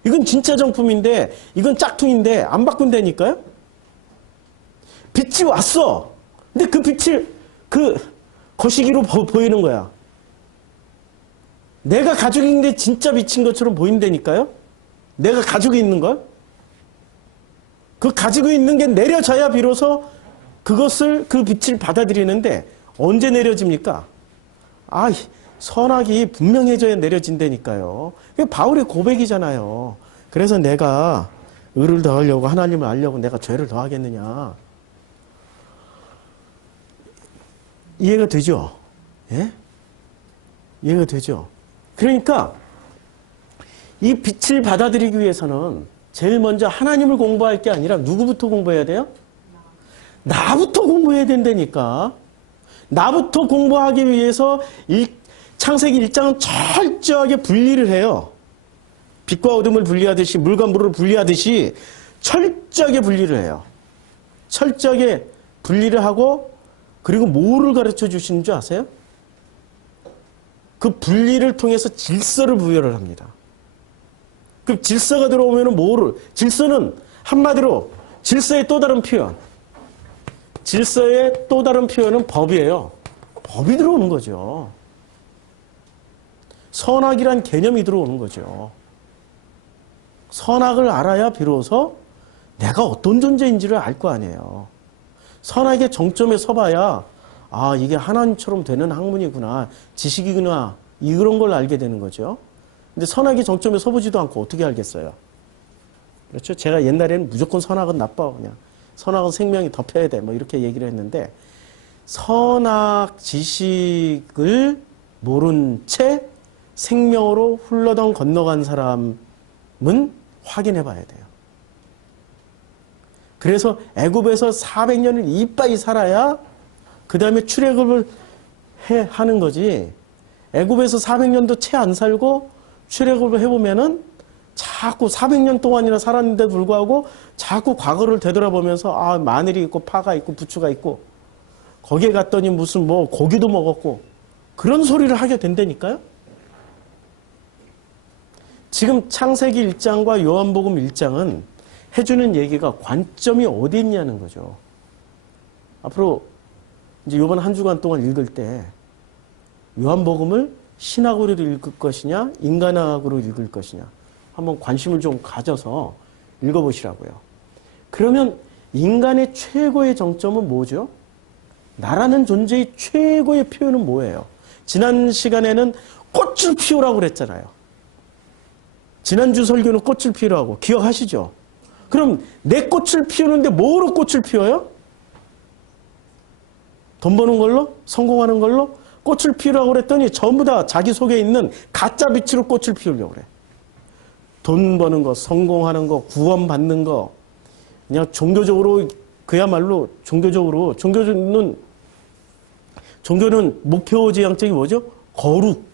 이건 진짜 정품인데, 이건 짝퉁인데 안 바꾼다니까요? 빛이 왔어. 근데 그 빛을 거시기로 보이는 거야. 내가 가지고 있는데 진짜 빛인 것처럼 보인다니까요? 내가 가지고 있는 걸? 그 가지고 있는 게 내려져야 비로소 그 빛을 받아들이는데 언제 내려집니까? 선악이 분명해져야 내려진다니까요. 그게 바울의 고백이잖아요. 그래서 내가 의를 더하려고 하나님을 알려고 내가 죄를 더하겠느냐. 이해가 되죠? 예? 이해가 되죠? 그러니까 이 빛을 받아들이기 위해서는 제일 먼저 하나님을 공부할 게 아니라 누구부터 공부해야 돼요? 나부터 공부해야 된다니까. 나부터 공부하기 위해서 창세기 1장은 철저하게 분리를 해요. 빛과 어둠을 분리하듯이 물과 물을 분리하듯이 철저하게 분리를 해요. 철저하게 분리를 하고 그리고 뭐를 가르쳐 주시는 줄 아세요? 그 분리를 통해서 질서를 부여를 합니다. 그럼 질서가 들어오면 뭐를? 질서는 한마디로 질서의 또 다른 표현. 질서의 또 다른 표현은 법이에요. 법이 들어오는 거죠. 선악이란 개념이 들어오는 거죠. 선악을 알아야 비로소 내가 어떤 존재인지를 알 거 아니에요. 선악의 정점에 서봐야 아 이게 하나님처럼 되는 학문이구나 지식이구나 이런 걸 알게 되는 거죠. 근데 선악의 정점에 서보지도 않고 어떻게 알겠어요? 그렇죠? 제가 옛날에는 무조건 선악은 나빠 그냥 선악은 생명이 덮여야 돼 뭐 이렇게 얘기를 했는데 선악 지식을 모른 채 생명으로 훌러덩 건너간 사람은 확인해 봐야 돼요. 그래서 애굽에서 400년을 이빠이 살아야 그 다음에 출애굽을 하는 거지. 애굽에서 400년도 채 안 살고 출애굽을 해보면은 자꾸 400년 동안이나 살았는데도 불구하고 자꾸 과거를 되돌아보면서 아 마늘이 있고 파가 있고 부추가 있고 거기에 갔더니 무슨 뭐 고기도 먹었고 그런 소리를 하게 된다니까요. 지금 창세기 1장과 요한복음 1장은 해주는 얘기가 관점이 어디 있냐는 거죠. 앞으로 이제 이번 한 주간 동안 읽을 때 요한복음을 신학으로 읽을 것이냐 인간학으로 읽을 것이냐 한번 관심을 좀 가져서 읽어보시라고요. 그러면 인간의 최고의 정점은 뭐죠? 나라는 존재의 최고의 표현은 뭐예요? 지난 시간에는 꽃을 피우라고 그랬잖아요. 지난주 설교는 꽃을 피우라고 기억하시죠? 그럼 내 꽃을 피우는데 뭐로 꽃을 피워요? 돈 버는 걸로? 성공하는 걸로? 꽃을 피우라고 그랬더니 전부 다 자기 속에 있는 가짜 빛으로 꽃을 피우려고 그래. 돈 버는 거, 성공하는 거, 구원받는 거 그냥 종교적으로 그야말로 종교는 목표지향적이 뭐죠? 거룩,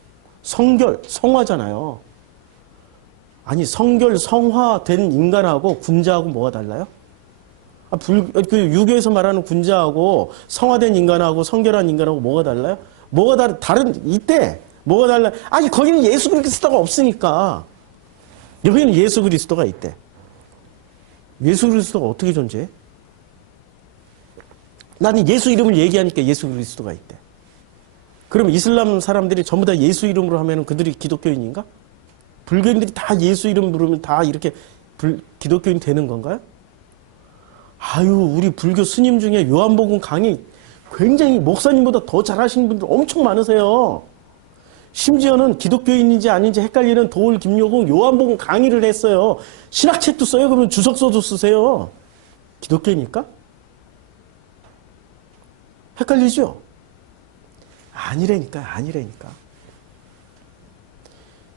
성결, 성화잖아요. 아니 성결, 성화된 인간하고 군자하고 뭐가 달라요? 그 유교에서 말하는 군자하고 성화된 인간하고 성결한 인간하고 뭐가 달라요? 뭐가 다른 이때 뭐가 달라요? 아니 거기는 예수 그리스도가 없으니까 여기는 예수 그리스도가 있대. 예수 그리스도가 어떻게 존재해? 나는 예수 이름을 얘기하니까 예수 그리스도가 있대. 그럼 이슬람 사람들이 전부 다 예수 이름으로 하면 그들이 기독교인인가? 불교인들이 다 예수 이름 부르면 다 이렇게 기독교인 되는 건가요? 아유, 우리 불교 스님 중에 요한복음 강의 굉장히 목사님보다 더 잘하시는 분들 엄청 많으세요. 심지어는 기독교인인지 아닌지 헷갈리는 도울 김요공 요한복음 강의를 했어요. 신학책도 써요. 그러면 주석서도 쓰세요. 기독교입니까? 헷갈리죠? 아니라니까.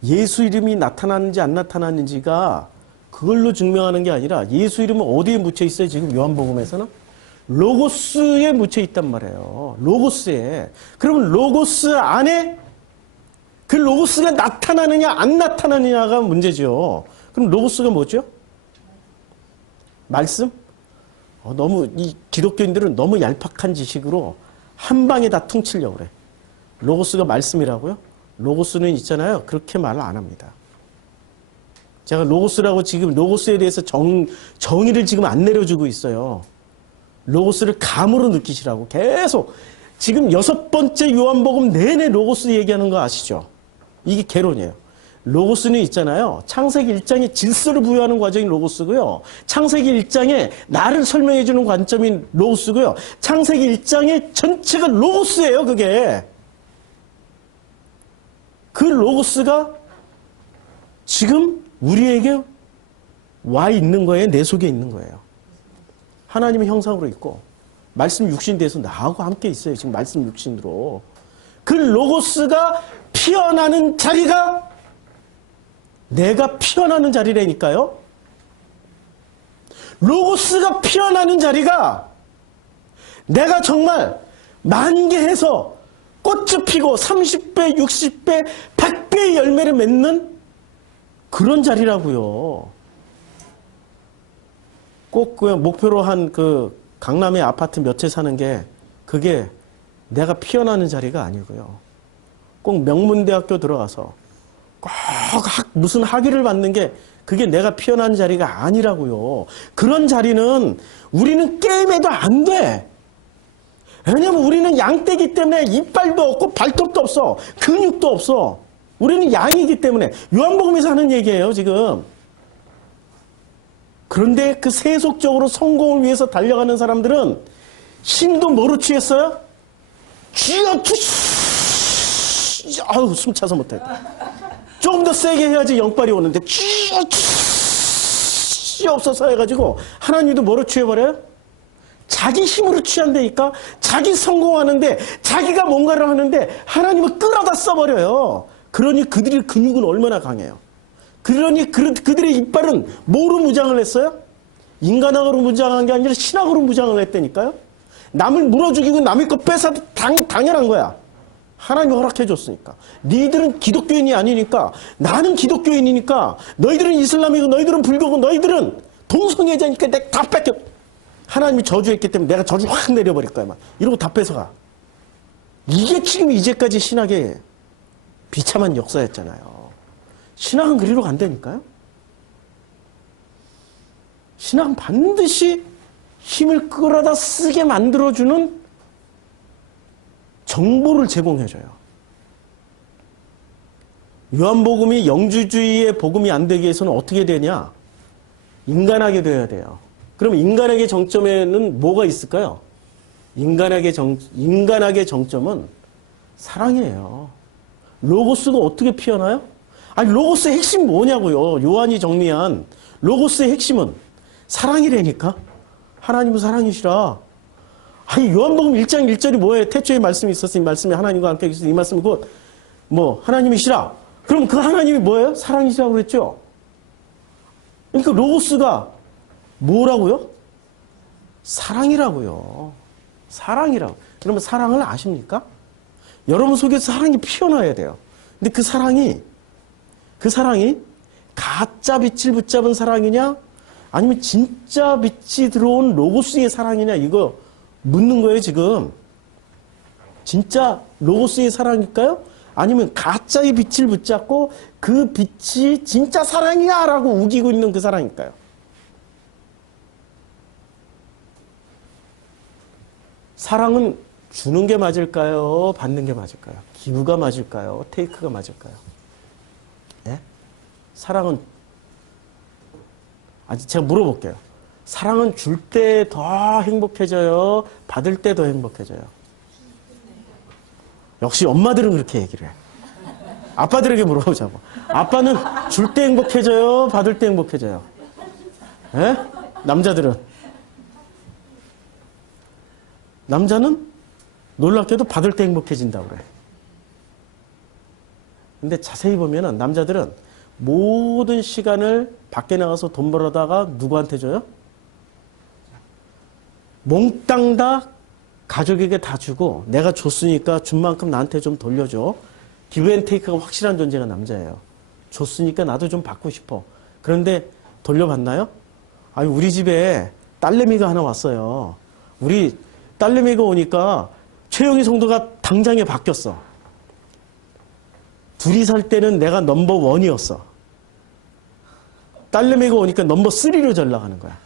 예수 이름이 나타나는지 안 나타나는지가 그걸로 증명하는 게 아니라 예수 이름은 어디에 묻혀 있어요? 지금 요한복음에서는? 로고스에 묻혀 있단 말이에요. 로고스에. 그러면 로고스 안에 그 로고스가 나타나느냐 안 나타나느냐가 문제죠. 그럼 로고스가 뭐죠? 말씀? 너무 이 기독교인들은 너무 얄팍한 지식으로 한 방에 다 퉁치려고 그래. 로고스가 말씀이라고요? 로고스는 있잖아요. 그렇게 말을 안 합니다. 제가 로고스라고 지금 로고스에 대해서 정의를 지금 안 내려주고 있어요. 로고스를 감으로 느끼시라고 계속 지금 6번째 요한복음 내내 로고스 얘기하는 거 아시죠? 이게 개론이에요. 로고스는 있잖아요. 창세기 1장에 질서를 부여하는 과정이 로고스고요. 창세기 1장에 나를 설명해 주는 관점인 로고스고요. 창세기 1장의 전체가 로고스예요. 그게. 그 로고스가 지금 우리에게 와 있는 거예요? 내 속에 있는 거예요? 하나님의 형상으로 있고 말씀 육신돼서 나하고 함께 있어요. 지금 말씀 육신으로. 그 로고스가 피어나는 자리가 내가 피어나는 자리라니까요. 로고스가 피어나는 자리가 내가 정말 만개해서 꽃이 피고 30배, 60배, 100배의 열매를 맺는 그런 자리라고요. 꼭 그 목표로 한 그 강남의 아파트 몇 채 사는 게 그게 내가 피어나는 자리가 아니고요. 꼭 명문대학교 들어가서 꼭 무슨 학위를 받는 게 그게 내가 피어나는 자리가 아니라고요. 그런 자리는 우리는 게임해도 안 돼. 왜냐면 우리는 양떼기 때문에 이빨도 없고 발톱도 없어. 근육도 없어. 우리는 양이기 때문에. 요한복음에서 하는 얘기예요, 지금. 그런데 그 세속적으로 성공을 위해서 달려가는 사람들은 힘도 뭐로 취했어요? 쥐어 아우 숨 차서 못해. 조금 더 세게 해야지 영빨이 오는데 쥐어 없어서 해가지고 하나님도 뭐로 취해버려요? 자기 힘으로 취한다니까. 자기 성공하는데 자기가 뭔가를 하는데 하나님을 끌어다 써버려요. 그러니 그들의 근육은 얼마나 강해요. 그러니 그들의 이빨은 뭐로 무장을 했어요? 인간학으로 무장한 게 아니라 신학으로 무장을 했다니까요. 남을 물어 죽이고 남의 거 뺏어도 당연한 거야. 하나님이 허락해 줬으니까. 너희들은 기독교인이 아니니까, 나는 기독교인이니까, 너희들은 이슬람이고 너희들은 불교고 너희들은 동성애자니까 내가 다 뺏겨. 하나님이 저주했기 때문에 내가 저주 확 내려버릴 거야. 막. 이러고 다 뺏어가. 이게 지금 이제까지 신학의 비참한 역사였잖아요. 신학은 그리로 간다니까요. 신학은 반드시 힘을 끌어다 쓰게 만들어주는 정보를 제공해줘요. 요한복음이 영주주의의 복음이 안 되기 위해서는 어떻게 되냐? 인간하게 돼야 돼요. 그럼 인간학의 정점에는 뭐가 있을까요? 인간학의 정점은 사랑이에요. 로고스가 어떻게 피어나요? 아니, 로고스의 핵심이 뭐냐고요. 요한이 정리한 로고스의 핵심은 사랑이라니까. 하나님은 사랑이시라. 아니, 요한복음 1장 1절이 뭐예요? 태초에 말씀이 있었으니 말씀이 하나님과 함께 계시니 이 말씀이 곧 하나님이시라. 그럼 그 하나님이 뭐예요? 사랑이시라고 그랬죠? 그러니까 로고스가 뭐라고요? 사랑이라고요. 사랑이라고. 그러면 사랑을 아십니까? 여러분 속에서 사랑이 피어나야 돼요. 근데 그 사랑이 가짜 빛을 붙잡은 사랑이냐? 아니면 진짜 빛이 들어온 로고스의 사랑이냐? 이거 묻는 거예요, 지금. 진짜 로고스의 사랑일까요? 아니면 가짜의 빛을 붙잡고 그 빛이 진짜 사랑이야! 라고 우기고 있는 그 사랑일까요? 사랑은 주는 게 맞을까요? 받는 게 맞을까요? 기부가 맞을까요? 테이크가 맞을까요? 예? 사랑은, 제가 물어볼게요. 사랑은 줄 때 더 행복해져요? 받을 때 더 행복해져요? 역시 엄마들은 그렇게 얘기를 해. 아빠들에게 물어보자고. 아빠는 줄 때 행복해져요? 받을 때 행복해져요? 예? 남자는 놀랍게도 받을 때 행복해진다고 그래. 근데 자세히 보면은 남자들은 모든 시간을 밖에 나가서 돈 벌어다가 누구한테 줘요? 몽땅 다 가족에게 다 주고 내가 줬으니까 준 만큼 나한테 좀 돌려줘. 기브앤테이크가 확실한 존재가 남자예요. 줬으니까 나도 좀 받고 싶어. 그런데 돌려받나요? 아니, 우리 집에 딸내미가 하나 왔어요. 우리 딸내미가 오니까 최영희 성도가 당장에 바뀌었어. 둘이 살 때는 내가 넘버 원이었어. 딸내미가 오니까 넘버 3로 전락하는 거야.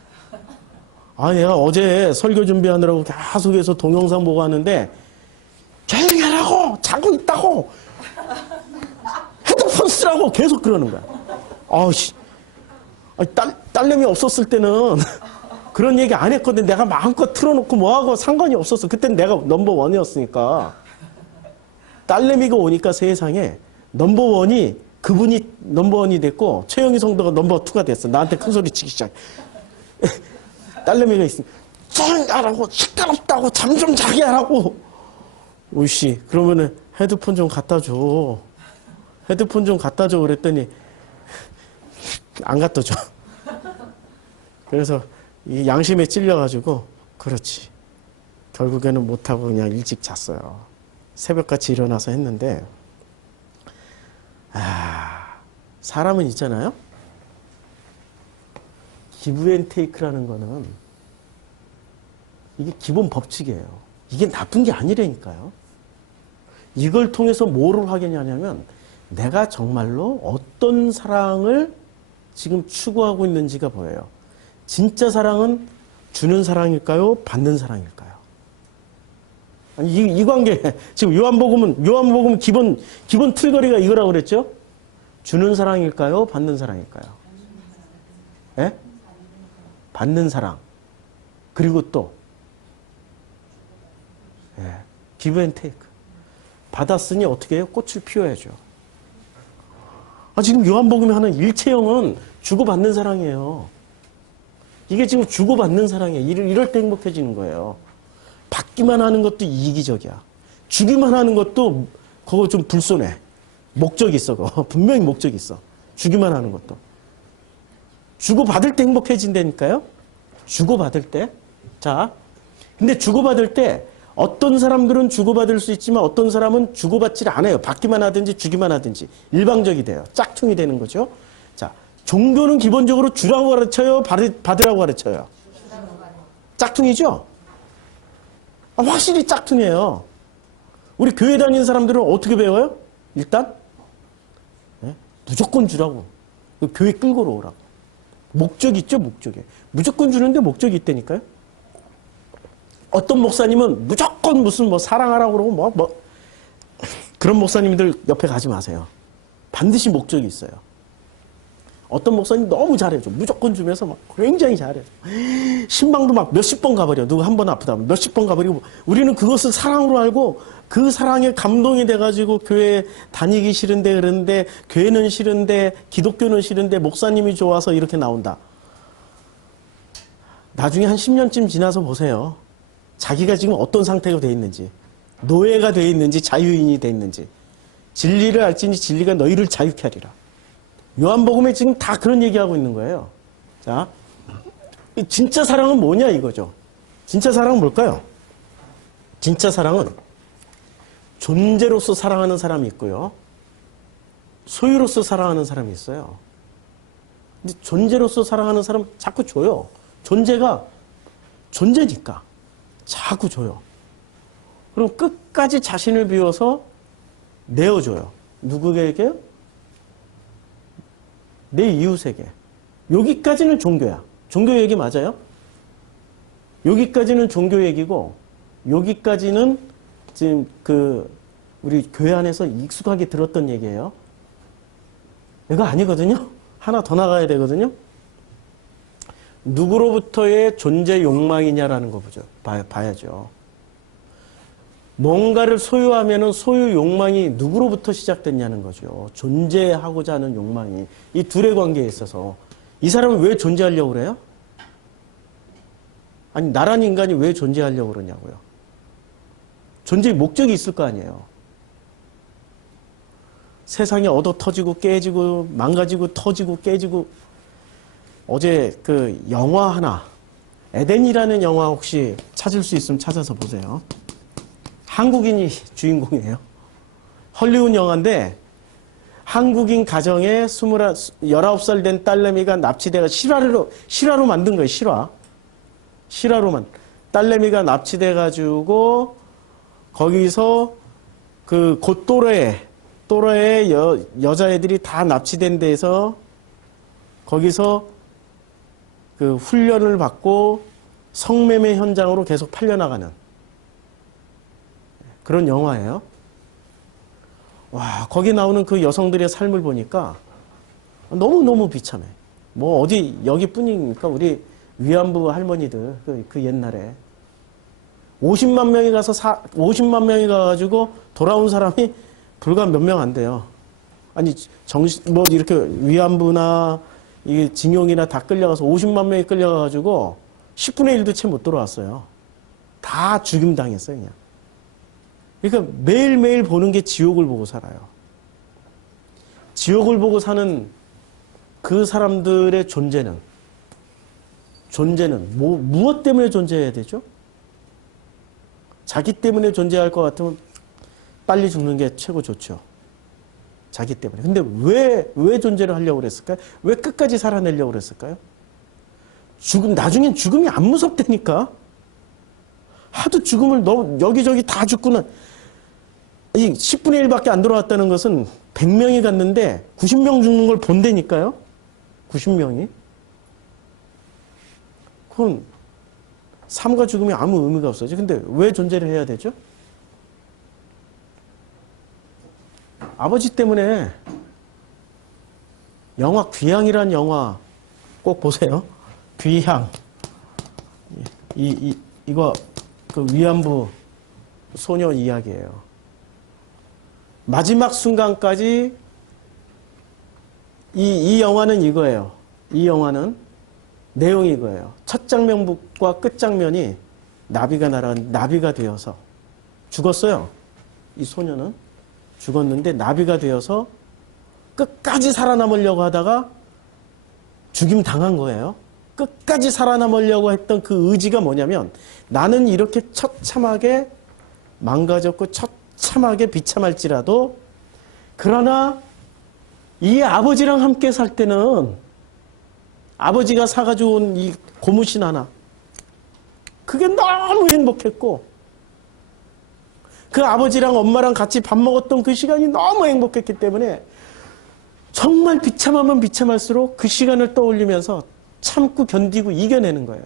내가 어제 설교 준비하느라고 계속해서 동영상 보고 하는데 조용히 하라고! 자고 있다고! 핸드폰 쓰라고! 계속 그러는 거야. 딸내미 없었을 때는 그런 얘기 안 했거든. 내가 마음껏 틀어놓고 뭐하고 상관이 없었어. 그때는 내가 넘버 원이었으니까. 딸내미가 오니까 세상에 넘버원이 그분이 넘버원이 됐고 최영희 성도가 넘버2가 됐어. 나한테 큰 소리 치기 시작. 딸내미가 있으면 조용히 하라고, 시끄럽다고, 잠 좀 자게 하라고. 오이씨, 그러면은 헤드폰 좀 갖다 줘. 헤드폰 좀 갖다 줘. 그랬더니 안 갖다 줘. 그래서 이 양심에 찔려가지고 그렇지. 결국에는 못하고 그냥 일찍 잤어요. 새벽같이 일어나서 했는데, 사람은 있잖아요. 기브앤테이크라는 거는 이게 기본 법칙이에요. 이게 나쁜 게 아니라니까요. 이걸 통해서 뭐를 확인하냐면 내가 정말로 어떤 사랑을 지금 추구하고 있는지가 보여요. 진짜 사랑은 주는 사랑일까요? 받는 사랑일까요? 아니, 이 관계, 지금 요한복음 기본 틀거리가 이거라고 그랬죠? 주는 사랑일까요? 받는 사랑일까요? 예? 받는 사랑. 그리고 또, give and take. 받았으니 어떻게 해요? 꽃을 피워야죠. 지금 요한복음이 하는 일체형은 주고받는 사랑이에요. 이게 지금 주고받는 사랑이에요. 이럴 때 행복해지는 거예요. 받기만 하는 것도 이기적이야. 주기만 하는 것도 그거 좀 불손해. 목적이 있어. 그거. 분명히 목적이 있어. 주기만 하는 것도. 주고받을 때 행복해진다니까요. 주고받을 때. 자, 근데 주고받을 때 어떤 사람들은 주고받을 수 있지만 어떤 사람은 주고받지를 않아요. 받기만 하든지 주기만 하든지. 일방적이 돼요. 짝퉁이 되는 거죠. 자, 종교는 기본적으로 주라고 가르쳐요? 받으라고 가르쳐요? 짝퉁이죠? 확실히 짝퉁이에요. 우리 교회 다니는 사람들은 어떻게 배워요? 일단 무조건 주라고. 교회 끌고 오라고. 목적이 있죠, 목적이. 무조건 주는데 목적이 있다니까요. 어떤 목사님은 무조건 무슨 사랑하라고 그러고 그런 목사님들 옆에 가지 마세요. 반드시 목적이 있어요. 어떤 목사님 너무 잘해줘. 무조건 주면서 굉장히 잘해줘. 신방도 몇십 번 가버려. 누구 한 번 아프다 하면 몇십 번 가버리고. 우리는 그것을 사랑으로 알고 그 사랑에 감동이 돼가지고 교회 다니기 싫은데 그러는데 교회는 싫은데 기독교는 싫은데 목사님이 좋아서 이렇게 나온다. 나중에 한 10년쯤 지나서 보세요. 자기가 지금 어떤 상태가 돼 있는지. 노예가 돼 있는지 자유인이 돼 있는지. 진리를 알지니 진리가 너희를 자유케 하리라. 요한복음에 지금 다 그런 얘기하고 있는 거예요. 자, 진짜 사랑은 뭐냐 이거죠. 진짜 사랑은 뭘까요? 진짜 사랑은 존재로서 사랑하는 사람이 있고요. 소유로서 사랑하는 사람이 있어요. 근데 존재로서 사랑하는 사람 자꾸 줘요. 존재가 존재니까 자꾸 줘요. 그럼 끝까지 자신을 비워서 내어줘요. 누구에게요? 내 이웃에게. 여기까지는 종교야. 종교 얘기 맞아요? 여기까지는 종교 얘기고 여기까지는 지금 우리 교회 안에서 익숙하게 들었던 얘기예요. 이거 아니거든요. 하나 더 나가야 되거든요. 누구로부터의 존재 욕망이냐라는 거 봐야죠. 뭔가를 소유하면은 소유 욕망이 누구로부터 시작됐냐는 거죠. 존재하고자 하는 욕망이. 이 둘의 관계에 있어서. 이 사람은 왜 존재하려고 그래요? 아니, 나란 인간이 왜 존재하려고 그러냐고요. 존재의 목적이 있을 거 아니에요. 세상이 얻어 터지고 깨지고 망가지고 터지고 깨지고. 어제 영화 하나, 에덴이라는 영화 혹시 찾을 수 있으면 찾아서 보세요. 한국인이 주인공이에요. 헐리우드 영화인데 한국인 가정에 19살 된 딸내미가 납치돼가 실화로 만든 거예요. 실화로만. 딸내미가 납치돼가지고 거기서 곧 또래의 여자애들이 다 납치된 데에서 거기서 훈련을 받고 성매매 현장으로 계속 팔려나가는 그런 영화예요. 와, 거기 나오는 그 여성들의 삶을 보니까 너무너무 비참해. 어디 여기뿐이니까 우리 위안부 할머니들 그 옛날에 50만 명이 가서 50만 명이 가가지고 돌아온 사람이 불과 몇 명 안 돼요. 아니, 뭐, 이렇게 위안부나, 이 징용이나 다 끌려가서 50만 명이 끌려가가지고 10분의 1도 채 못 돌아왔어요. 다 죽임 당했어요, 그냥. 그러니까 매일매일 보는 게 지옥을 보고 살아요. 지옥을 보고 사는 그 사람들의 존재는 무엇 때문에 존재해야 되죠? 자기 때문에 존재할 것 같으면 빨리 죽는 게 최고 좋죠. 자기 때문에. 근데 왜 존재를 하려고 그랬을까요? 왜 끝까지 살아내려고 그랬을까요? 나중엔 죽음이 안 무섭다니까? 하도 죽음을 여기저기 다 죽고는, 이 10분의 1밖에 안 돌아왔다는 것은 100명이 갔는데 90명 죽는 걸 본다니까요? 90명이. 그건 삶과 죽음이 아무 의미가 없어요. 근데 왜 존재를 해야 되죠? 아버지 때문에. 영화 귀향이란 영화 꼭 보세요. 귀향. 이거 그 위안부 소녀 이야기예요. 마지막 순간까지 이 영화는 이거예요. 이 영화는 내용이 이거예요. 첫 장면과 끝 장면이 나비가 되어서 죽었어요. 이 소녀는 죽었는데 나비가 되어서 끝까지 살아남으려고 하다가 죽임 당한 거예요. 끝까지 살아남으려고 했던 그 의지가 뭐냐면, 나는 이렇게 처참하게 망가졌고 처참하게 비참할지라도, 그러나 이 아버지랑 함께 살 때는 아버지가 사가지고 온 이 고무신 하나, 그게 너무 행복했고, 그 아버지랑 엄마랑 같이 밥 먹었던 그 시간이 너무 행복했기 때문에 정말 비참하면 비참할수록 그 시간을 떠올리면서 참고 견디고 이겨내는 거예요.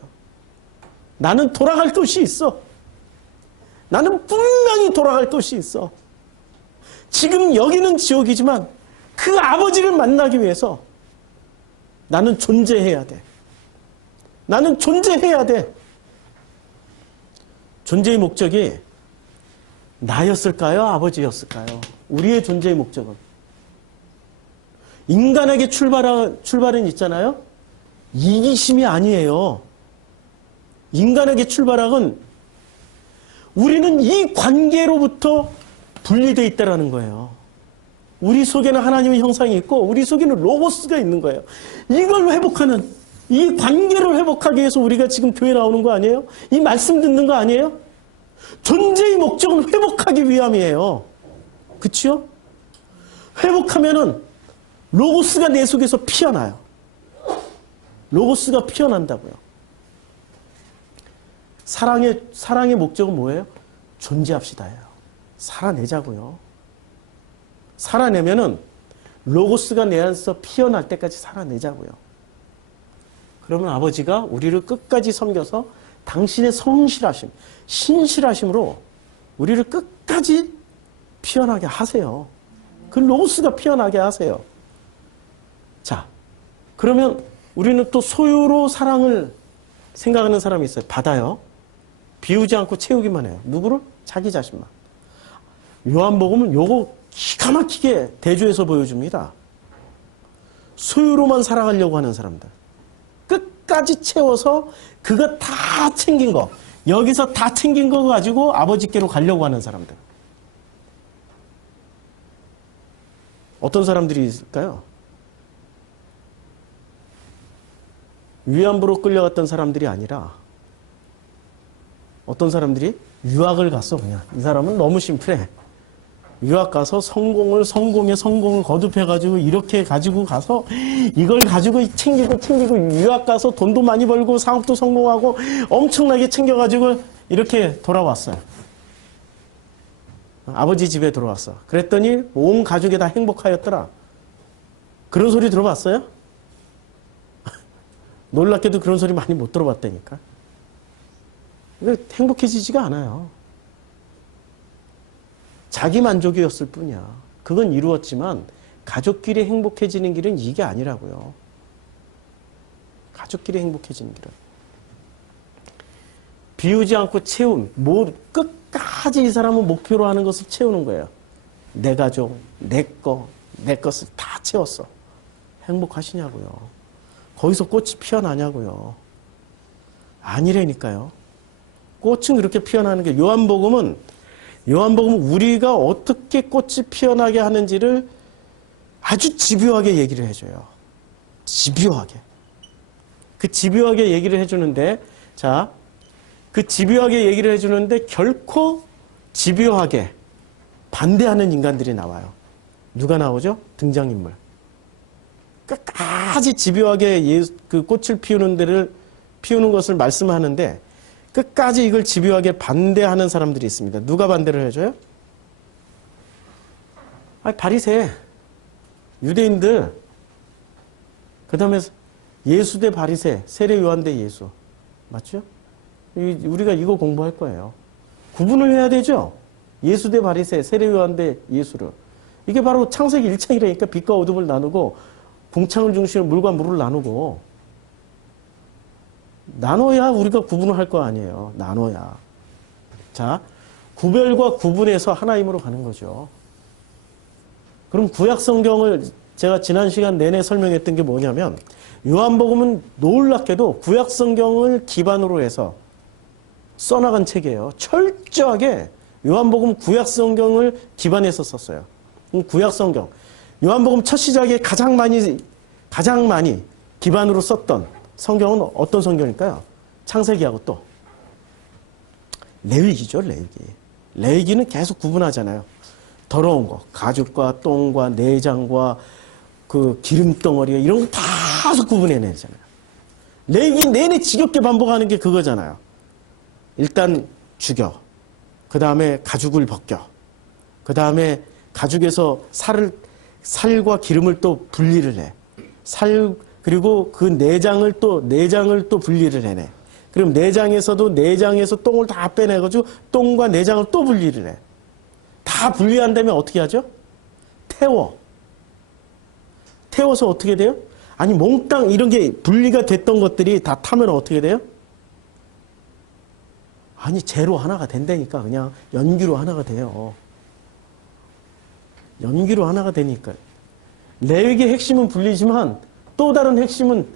나는 돌아갈 곳이 있어. 나는 분명히 돌아갈 곳이 있어. 지금 여기는 지옥이지만 그 아버지를 만나기 위해서 나는 존재해야 돼. 나는 존재해야 돼. 존재의 목적이 나였을까요? 아버지였을까요? 우리의 존재의 목적은. 인간에게 출발은 있잖아요? 이기심이 아니에요. 인간에게 출발은 우리는 이 관계로부터 분리되어 있다는 거예요. 우리 속에는 하나님의 형상이 있고 우리 속에는 로고스가 있는 거예요. 이걸 회복하는, 이 관계를 회복하기 위해서 우리가 지금 교회 나오는 거 아니에요? 이 말씀 듣는 거 아니에요? 존재의 목적은 회복하기 위함이에요. 그치요? 회복하면은 로고스가 내 속에서 피어나요. 로고스가 피어난다고요. 사랑의 목적은 뭐예요? 존재합시다예요. 살아내자고요. 살아내면은 로고스가 내 안에서 피어날 때까지 살아내자고요. 그러면 아버지가 우리를 끝까지 섬겨서 당신의 성실하심, 신실하심으로 우리를 끝까지 피어나게 하세요. 그 로고스가 피어나게 하세요. 자, 그러면 우리는 또 소유로 사랑을 생각하는 사람이 있어요. 받아요. 비우지 않고 채우기만 해요. 누구를? 자기 자신만. 요한복음은 요거 기가 막히게 대조해서 보여줍니다. 소유로만 살아가려고 하는 사람들. 끝까지 채워서 그거 다 챙긴 거, 여기서 다 챙긴 거 가지고 아버지께로 가려고 하는 사람들. 어떤 사람들이 있을까요? 위안부로 끌려갔던 사람들이 아니라 어떤 사람들이 유학을 갔어. 그냥 이 사람은 너무 심플해. 유학 가서 성공을 거듭해가지고 이렇게 가지고 가서 이걸 가지고 챙기고 유학 가서 돈도 많이 벌고 사업도 성공하고 엄청나게 챙겨가지고 이렇게 돌아왔어요. 아버지 집에 들어왔어. 그랬더니 온 가족이 다 행복하였더라. 그런 소리 들어봤어요? 놀랍게도 그런 소리 많이 못 들어봤다니까. 행복해지지가 않아요. 자기 만족이었을 뿐이야. 그건 이루었지만 가족끼리 행복해지는 길은 이게 아니라고요. 가족끼리 행복해지는 길은. 비우지 않고 채운, 끝까지 이 사람은 목표로 하는 것을 채우는 거예요. 내 가족, 내 거, 내 것을 다 채웠어. 행복하시냐고요. 거기서 꽃이 피어나냐고요. 아니라니까요. 꽃은 그렇게 피어나는 게 요한복음은 우리가 어떻게 꽃이 피어나게 하는지를 아주 집요하게 얘기를 해줘요. 집요하게. 그 집요하게 얘기를 해주는데, 자, 그 집요하게 얘기를 해주는데 결코 집요하게 반대하는 인간들이 나와요. 누가 나오죠? 등장인물. 끝까지 집요하게 그 꽃을 피우는 것을 말씀하는데 끝까지 이걸 집요하게 반대하는 사람들이 있습니다. 누가 반대를 해줘요? 바리새, 유대인들, 그 다음에 예수 대 바리새, 세례 요한 대 예수. 맞죠? 우리가 이거 공부할 거예요. 구분을 해야 되죠? 예수 대 바리새, 세례 요한 대 예수를. 이게 바로 창세기 1장이라니까 빛과 어둠을 나누고 궁창을 중심으로 물과 물을 나누고 나눠야 우리가 구분을 할 거 아니에요. 나눠야. 자, 구별과 구분해서 하나임으로 가는 거죠. 그럼 구약 성경을 제가 지난 시간 내내 설명했던 게 뭐냐면 요한복음은 놀랍게도 구약 성경을 기반으로 해서 써나간 책이에요. 철저하게 요한복음 구약 성경을 기반해서 썼어요. 구약 성경. 요한복음 첫 시작에 가장 많이 기반으로 썼던 성경은 어떤 성경일까요? 창세기하고 또 레위기죠, 레위기. 레위기는 계속 구분하잖아요. 더러운 거, 가죽과 똥과 내장과 그 기름덩어리 이런 거 다 구분해내잖아요. 레위기 내내 지겹게 반복하는 게 그거잖아요. 일단 죽여. 그 다음에 가죽을 벗겨. 그 다음에 가죽에서 살과 기름을 또 분리를 해. 그리고 그 내장을 또 분리를 해내. 그럼 내장에서 똥을 다 빼내가지고 똥과 내장을 또 분리를 해. 다 분리한 다음에 어떻게 하죠? 태워서 어떻게 돼요? 아니 몽땅 이런 게 분리가 됐던 것들이 다 타면 어떻게 돼요? 아니 재로 하나가 된다니까. 그냥 연기로 하나가 돼요. 연기로 하나가 되니까. 레위기의 핵심은 분리지만 또 다른 핵심은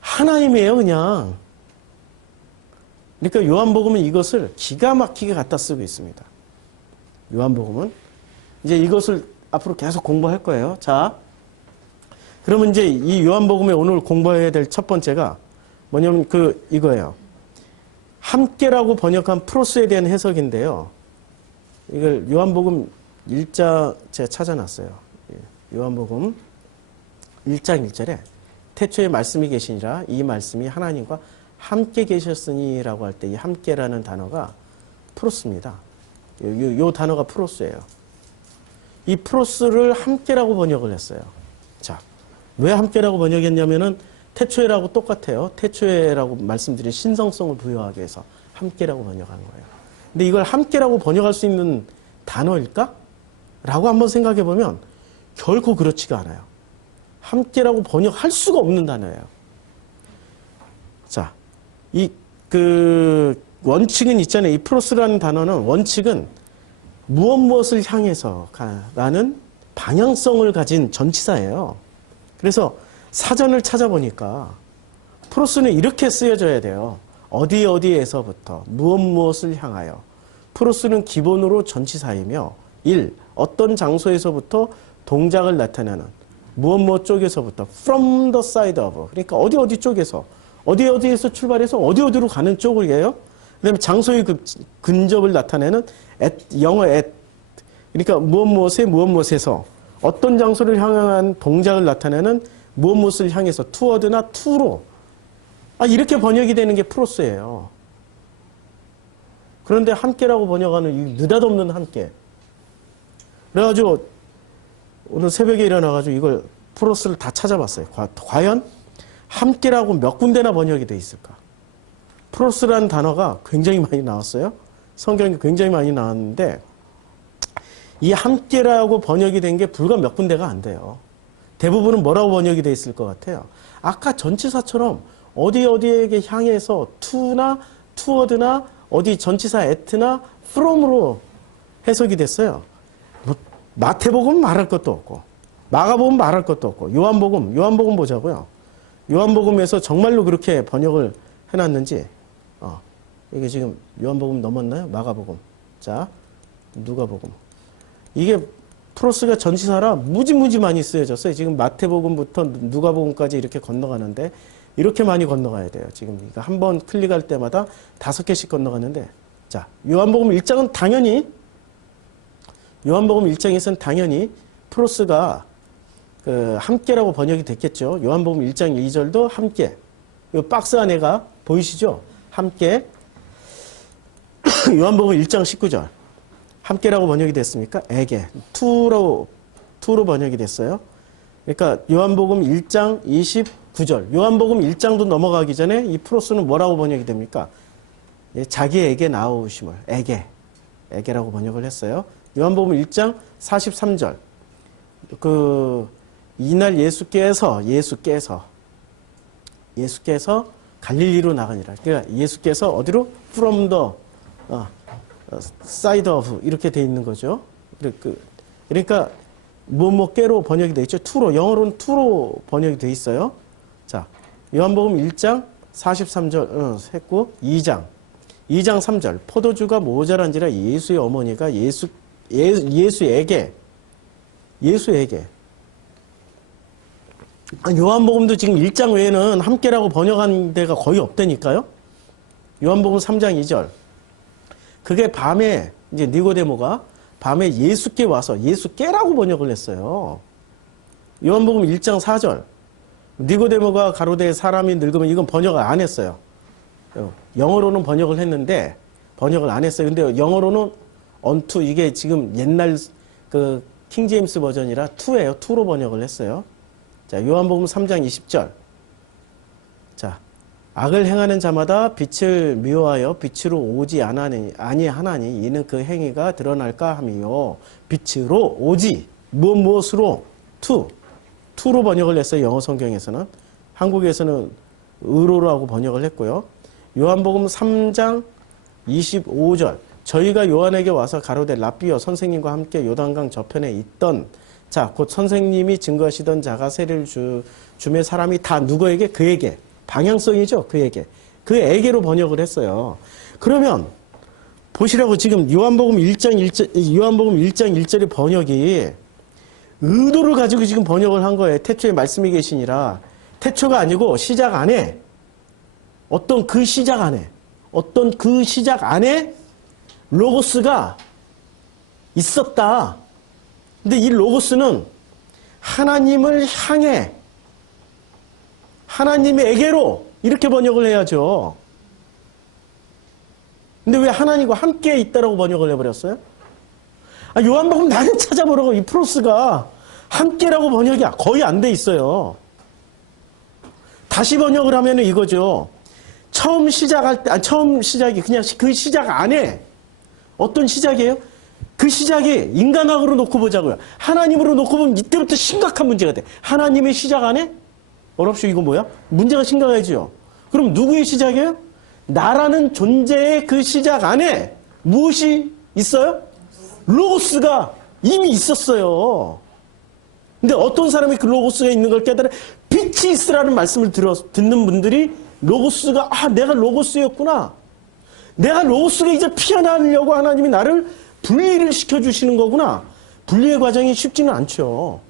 하나님이에요, 그냥. 그러니까 요한복음은 이것을 기가 막히게 갖다 쓰고 있습니다. 요한복음은. 이제 이것을 앞으로 계속 공부할 거예요. 자, 그러면 이제 이 요한복음에 오늘 공부해야 될 첫 번째가 뭐냐면 이거예요. 함께라고 번역한 프로스에 대한 해석인데요. 이걸 요한복음 1장 제가 찾아놨어요. 요한복음 1장 1절에 태초에 말씀이 계시니라 이 말씀이 하나님과 함께 계셨으니라고 할 때 이 함께라는 단어가 프로스입니다. 요 단어가 프로스예요. 이 프로스를 함께라고 번역을 했어요. 자, 왜 함께라고 번역했냐면은 태초에라고 똑같아요. 태초에라고 말씀드린 신성성을 부여하기 위해서 함께라고 번역한 거예요. 근데 이걸 함께라고 번역할 수 있는 단어일까? 라고 한번 생각해 보면 결코 그렇지가 않아요. 함께라고 번역할 수가 없는 단어예요. 자, 원칙은 있잖아요. 이 프로스라는 단어는 원칙은 무엇을 향해서 라는 방향성을 가진 전치사예요. 그래서 사전을 찾아보니까 프로스는 이렇게 쓰여져야 돼요. 어디에서부터 무엇을 향하여. 프로스는 기본으로 전치사이며 1. 어떤 장소에서부터 동작을 나타내는 무엇 쪽에서부터 from the side of. 그러니까 어디 쪽에서 어디에서 출발해서 어디로 가는 쪽이에요. 그 다음에 장소의 근접을 나타내는 영어 at. 그러니까 무엇에서 어떤 장소를 향한 동작을 나타내는 무엇을 향해서 toward나 to로. 이렇게 번역이 되는 게 프로스예요. 그런데 함께라고 번역하는 이 느닷없는 함께. 그래가지고 오늘 새벽에 일어나가지고 이걸 프로스를 다 찾아봤어요. 과연 함께라고 몇 군데나 번역이 돼 있을까? 프로스라는 단어가 굉장히 많이 나왔어요. 성경에 굉장히 많이 나왔는데 이 함께라고 번역이 된 게 불과 몇 군데가 안 돼요. 대부분은 뭐라고 번역이 돼 있을 것 같아요? 아까 전치사처럼 어디에게 향해서 to나 toward나 어디 전치사 at나 from으로 해석이 됐어요. 마태복음은 말할 것도 없고 마가복음 말할 것도 없고 요한복음 보자고요. 요한복음에서 정말로 그렇게 번역을 해놨는지 이게 지금 요한복음 넘었나요? 마가복음. 자, 누가복음. 이게 프로스가 전치사라 무지무지 많이 쓰여졌어요. 지금 마태복음부터 누가복음까지 이렇게 건너가는데 이렇게 많이 건너가야 돼요. 지금 이거 한 번 클릭할 때마다 5개씩 건너가는데 자, 요한복음 1장은 당연히 요한복음 1장에서는 당연히 프로스가 함께라고 번역이 됐겠죠. 요한복음 1장 2절도 함께. 이 박스 안에가 보이시죠? 함께. 요한복음 1장 19절. 함께라고 번역이 됐습니까? 에게. 투로 번역이 됐어요. 그러니까 요한복음 1장 29절. 요한복음 1장도 넘어가기 전에 이 프로스는 뭐라고 번역이 됩니까? 자기에게 나오심을. 에게라고 번역을 했어요. 요한복음 1장 43절. 이날 예수께서 갈릴리로 나가니라. 그러니까 예수께서 어디로? From the side of 이렇게 돼 있는 거죠. 그러니까 뭐뭐께로 번역이 돼 있죠. 투로 영어로는 투로 번역이 돼 있어요. 자, 요한복음 1장 43절 했고 2장 3절 포도주가 모자란지라 예수의 어머니가 예수에게 요한복음도 지금 1장 외에는 함께라고 번역한 데가 거의 없다니까요. 요한복음 3장 2절. 그게 밤에 이제 니고데모가 밤에 예수께 와서 예수께라고 번역을 했어요. 요한복음 1장 4절. 니고데모가 가로되 사람이 늙으면 이건 번역을 안 했어요. 영어로는 번역을 했는데 번역을 안 했어요. 근데 영어로는 unto 이게 지금 옛날 킹제임스 버전이라 to예요. to로 번역을 했어요. 자, 요한복음 3장 20절. 자, 악을 행하는 자마다 빛을 미워하여 빛으로 오지 아니하나니 이는 그 행위가 드러날까 함이요. 빛으로 오지 무엇으로? to로 번역을 했어요. 영어 성경에서는. 한국에서는 의로라고 번역을 했고요. 요한복음 3장 25절. 저희가 요한에게 와서 가로되 랍비여 선생님과 함께 요단강 저편에 있던 자, 곧 선생님이 증거하시던 자가 세례를 주매 사람이 다 누구에게? 그에게. 방향성이죠. 그에게로 번역을 했어요. 그러면 보시라고 지금 요한복음 1장 1절의 번역이 의도를 가지고 지금 번역을 한 거예요. 태초에 말씀이 계시니라. 태초가 아니고 시작 안에 어떤 그 시작 안에 로고스가 있었다. 근데 이 로고스는 하나님을 향해 하나님에게로 이렇게 번역을 해야죠. 근데 왜 하나님과 함께 있다라고 번역을 해버렸어요? 요한복음 나는 찾아보라고 이 프로스가 함께라고 번역이 거의 안 돼 있어요. 다시 번역을 하면 이거죠. 처음 시작이 그냥 그 시작 안에 어떤 시작이에요? 그 시작이 인간학으로 놓고 보자고요. 하나님으로 놓고 보면 이때부터 심각한 문제가 돼. 하나님의 시작 안에? 어렵쇼 이거 뭐야? 문제가 심각해지죠. 그럼 누구의 시작이에요? 나라는 존재의 그 시작 안에 무엇이 있어요? 로고스가 이미 있었어요. 근데 어떤 사람이 그 로고스가 있는 걸 깨달아 빛이 있으라는 말씀을 듣는 분들이 로고스가 내가 로고스였구나. 내가 로고스가 이제 피어나려고 하나님이 나를 분리를 시켜주시는 거구나. 분리의 과정이 쉽지는 않죠.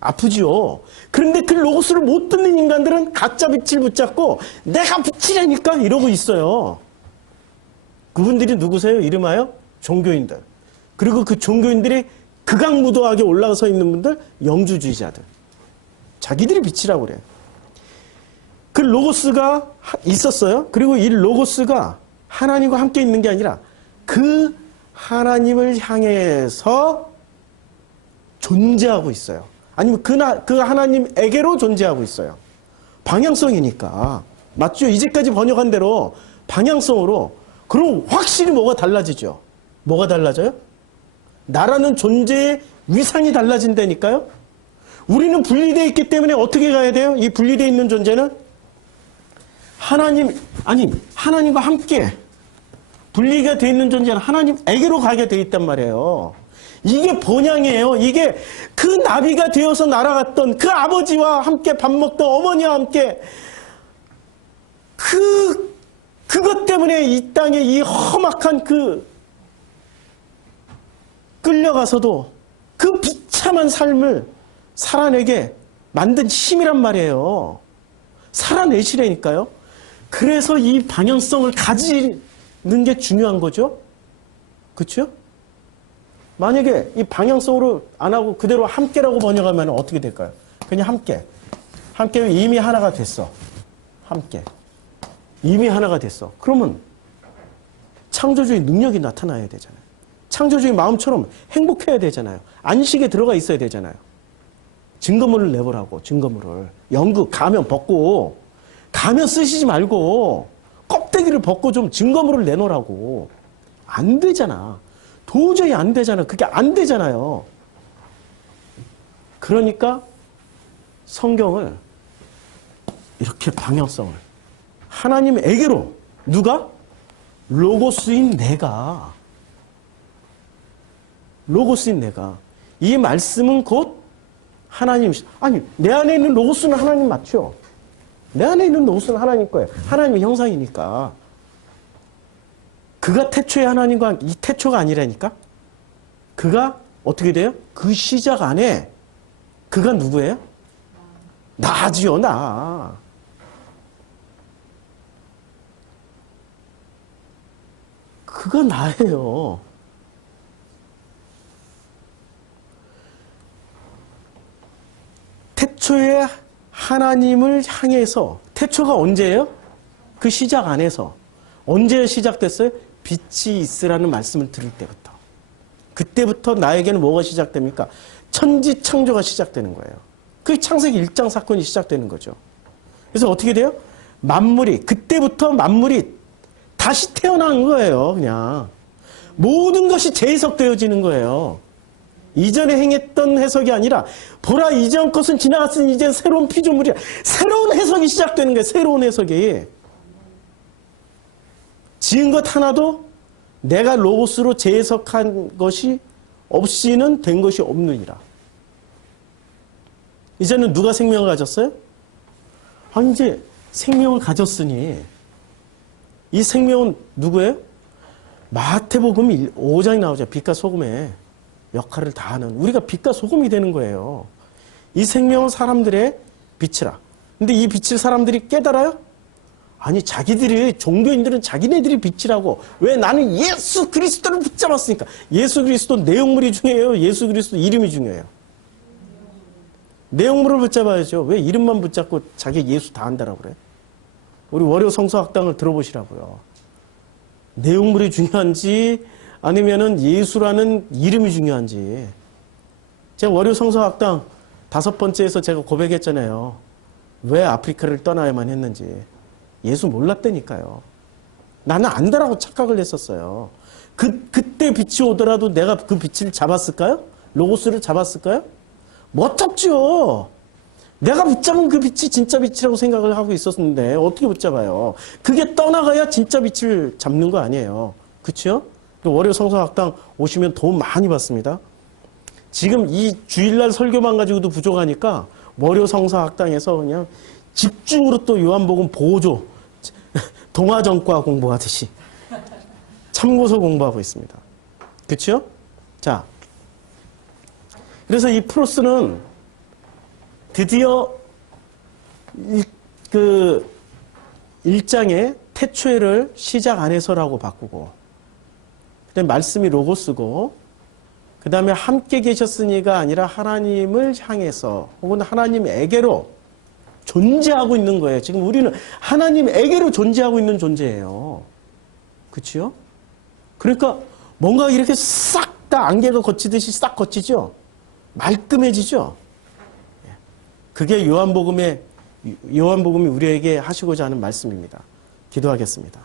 아프지요. 그런데 그 로고스를 못 듣는 인간들은 가짜 빛을 붙잡고 내가 빛이라니까 이러고 있어요. 그분들이 누구세요? 이름하여 종교인들. 그리고 그 종교인들이 극악무도하게 올라서 있는 분들 영주주의자들. 자기들이 빛이라고 그래요. 그 로고스가 있었어요. 그리고 이 로고스가 하나님과 함께 있는 게 아니라 그 하나님을 향해서 존재하고 있어요. 아니면 그 하나님에게로 존재하고 있어요. 방향성이니까. 맞죠? 이제까지 번역한 대로 방향성으로. 그럼 확실히 뭐가 달라지죠? 뭐가 달라져요? 나라는 존재의 위상이 달라진다니까요? 우리는 분리되어 있기 때문에 어떻게 가야 돼요? 이 분리되어 있는 존재는 하나님과 함께 분리가 되어 있는 존재는 하나님에게로 가게 되어 있단 말이에요. 이게 본향이에요. 이게 그 나비가 되어서 날아갔던 그 아버지와 함께 밥 먹던 어머니와 함께 그것 때문에 이 땅에 이 험악한 끌려가서도 그 비참한 삶을 살아내게 만든 힘이란 말이에요. 살아내시라니까요. 그래서 이 방향성을 가지는 게 중요한 거죠. 그렇죠? 만약에 이 방향성으로 안 하고 그대로 함께라고 번역하면 어떻게 될까요? 그냥 함께. 함께 이미 하나가 됐어. 함께. 이미 하나가 됐어. 그러면 창조주의 능력이 나타나야 되잖아요. 창조주의 마음처럼 행복해야 되잖아요. 안식에 들어가 있어야 되잖아요. 증거물을 내보라고, 증거물을. 연극, 가면 벗고, 가면 쓰시지 말고, 껍데기를 벗고 좀 증거물을 내놓으라고. 안 되잖아. 도저히 안 되잖아. 그게 안 되잖아요. 그러니까 성경을 이렇게 방향성을 하나님에게로 누가? 로고스인 내가. 로고스인 내가. 이 말씀은 곧 하나님. 아니 내 안에 있는 로고스는 하나님 맞죠? 내 안에 있는 로고스는 하나님 거예요. 하나님의 형상이니까. 그가 태초의 하나님과 이 태초가 아니라니까? 그가 어떻게 돼요? 그 시작 안에 그가 누구예요? 나지요, 나. 그가 나예요. 태초의 하나님을 향해서, 태초가 언제예요? 그 시작 안에서. 언제 시작됐어요? 빛이 있으라는 말씀을 들을 때부터. 그때부터 나에게는 뭐가 시작됩니까? 천지 창조가 시작되는 거예요. 그 창세기 1장 사건이 시작되는 거죠. 그래서 어떻게 돼요? 만물이, 그때부터 만물이 다시 태어난 거예요, 그냥. 모든 것이 재해석되어지는 거예요. 이전에 행했던 해석이 아니라, 보라, 이전 것은 지나갔으니 이제 새로운 피조물이야. 새로운 해석이 시작되는 거예요, 새로운 해석이. 지은 것 하나도 내가 로고스로 재해석한 것이 없이는 된 것이 없느니라. 이제는 누가 생명을 가졌어요? 이제 생명을 가졌으니 이 생명은 누구예요? 마태복음 5장이 나오죠. 빛과 소금의 역할을 다하는. 우리가 빛과 소금이 되는 거예요. 이 생명은 사람들의 빛이라. 근데 이 빛을 사람들이 깨달아요? 아니 자기들이 종교인들은 자기네들이 빛이라고. 왜? 나는 예수 그리스도를 붙잡았으니까. 예수 그리스도 내용물이 중요해요? 예수 그리스도 이름이 중요해요? 내용물을 붙잡아야죠. 왜 이름만 붙잡고 자기 예수 다 한다라고 그래? 우리 월요 성서학당을 들어보시라고요. 내용물이 중요한지 아니면은 예수라는 이름이 중요한지. 제가 월요 성서학당 5번째에서 제가 고백했잖아요. 왜 아프리카를 떠나야만 했는지. 예수 몰랐다니까요. 나는 안다라고 착각을 했었어요. 그때 빛이 오더라도 내가 그 빛을 잡았을까요? 로고스를 잡았을까요? 못 잡죠. 내가 붙잡은 그 빛이 진짜 빛이라고 생각을 하고 있었는데 어떻게 붙잡아요? 그게 떠나가야 진짜 빛을 잡는 거 아니에요. 그렇죠? 월요 성서학당 오시면 도움 많이 받습니다. 지금 이 주일날 설교만 가지고도 부족하니까 월요 성서학당에서 그냥 집중으로 또 요한복음 보조, 동화전과 공부하듯이 참고서 공부하고 있습니다. 그렇죠? 자, 그래서 이 프로스는 드디어 그 1장의 태초에를 시작 안에서라고 바꾸고, 그다음에 말씀이 로고스고, 그 다음에 함께 계셨으니가 아니라 하나님을 향해서 혹은 하나님에게로 존재하고 있는 거예요. 지금 우리는 하나님에게로 존재하고 있는 존재예요. 그렇죠? 그러니까 뭔가 이렇게 싹 다 안개가 거치듯이 싹 거치죠? 말끔해지죠? 그게 요한복음이 우리에게 하시고자 하는 말씀입니다. 기도하겠습니다.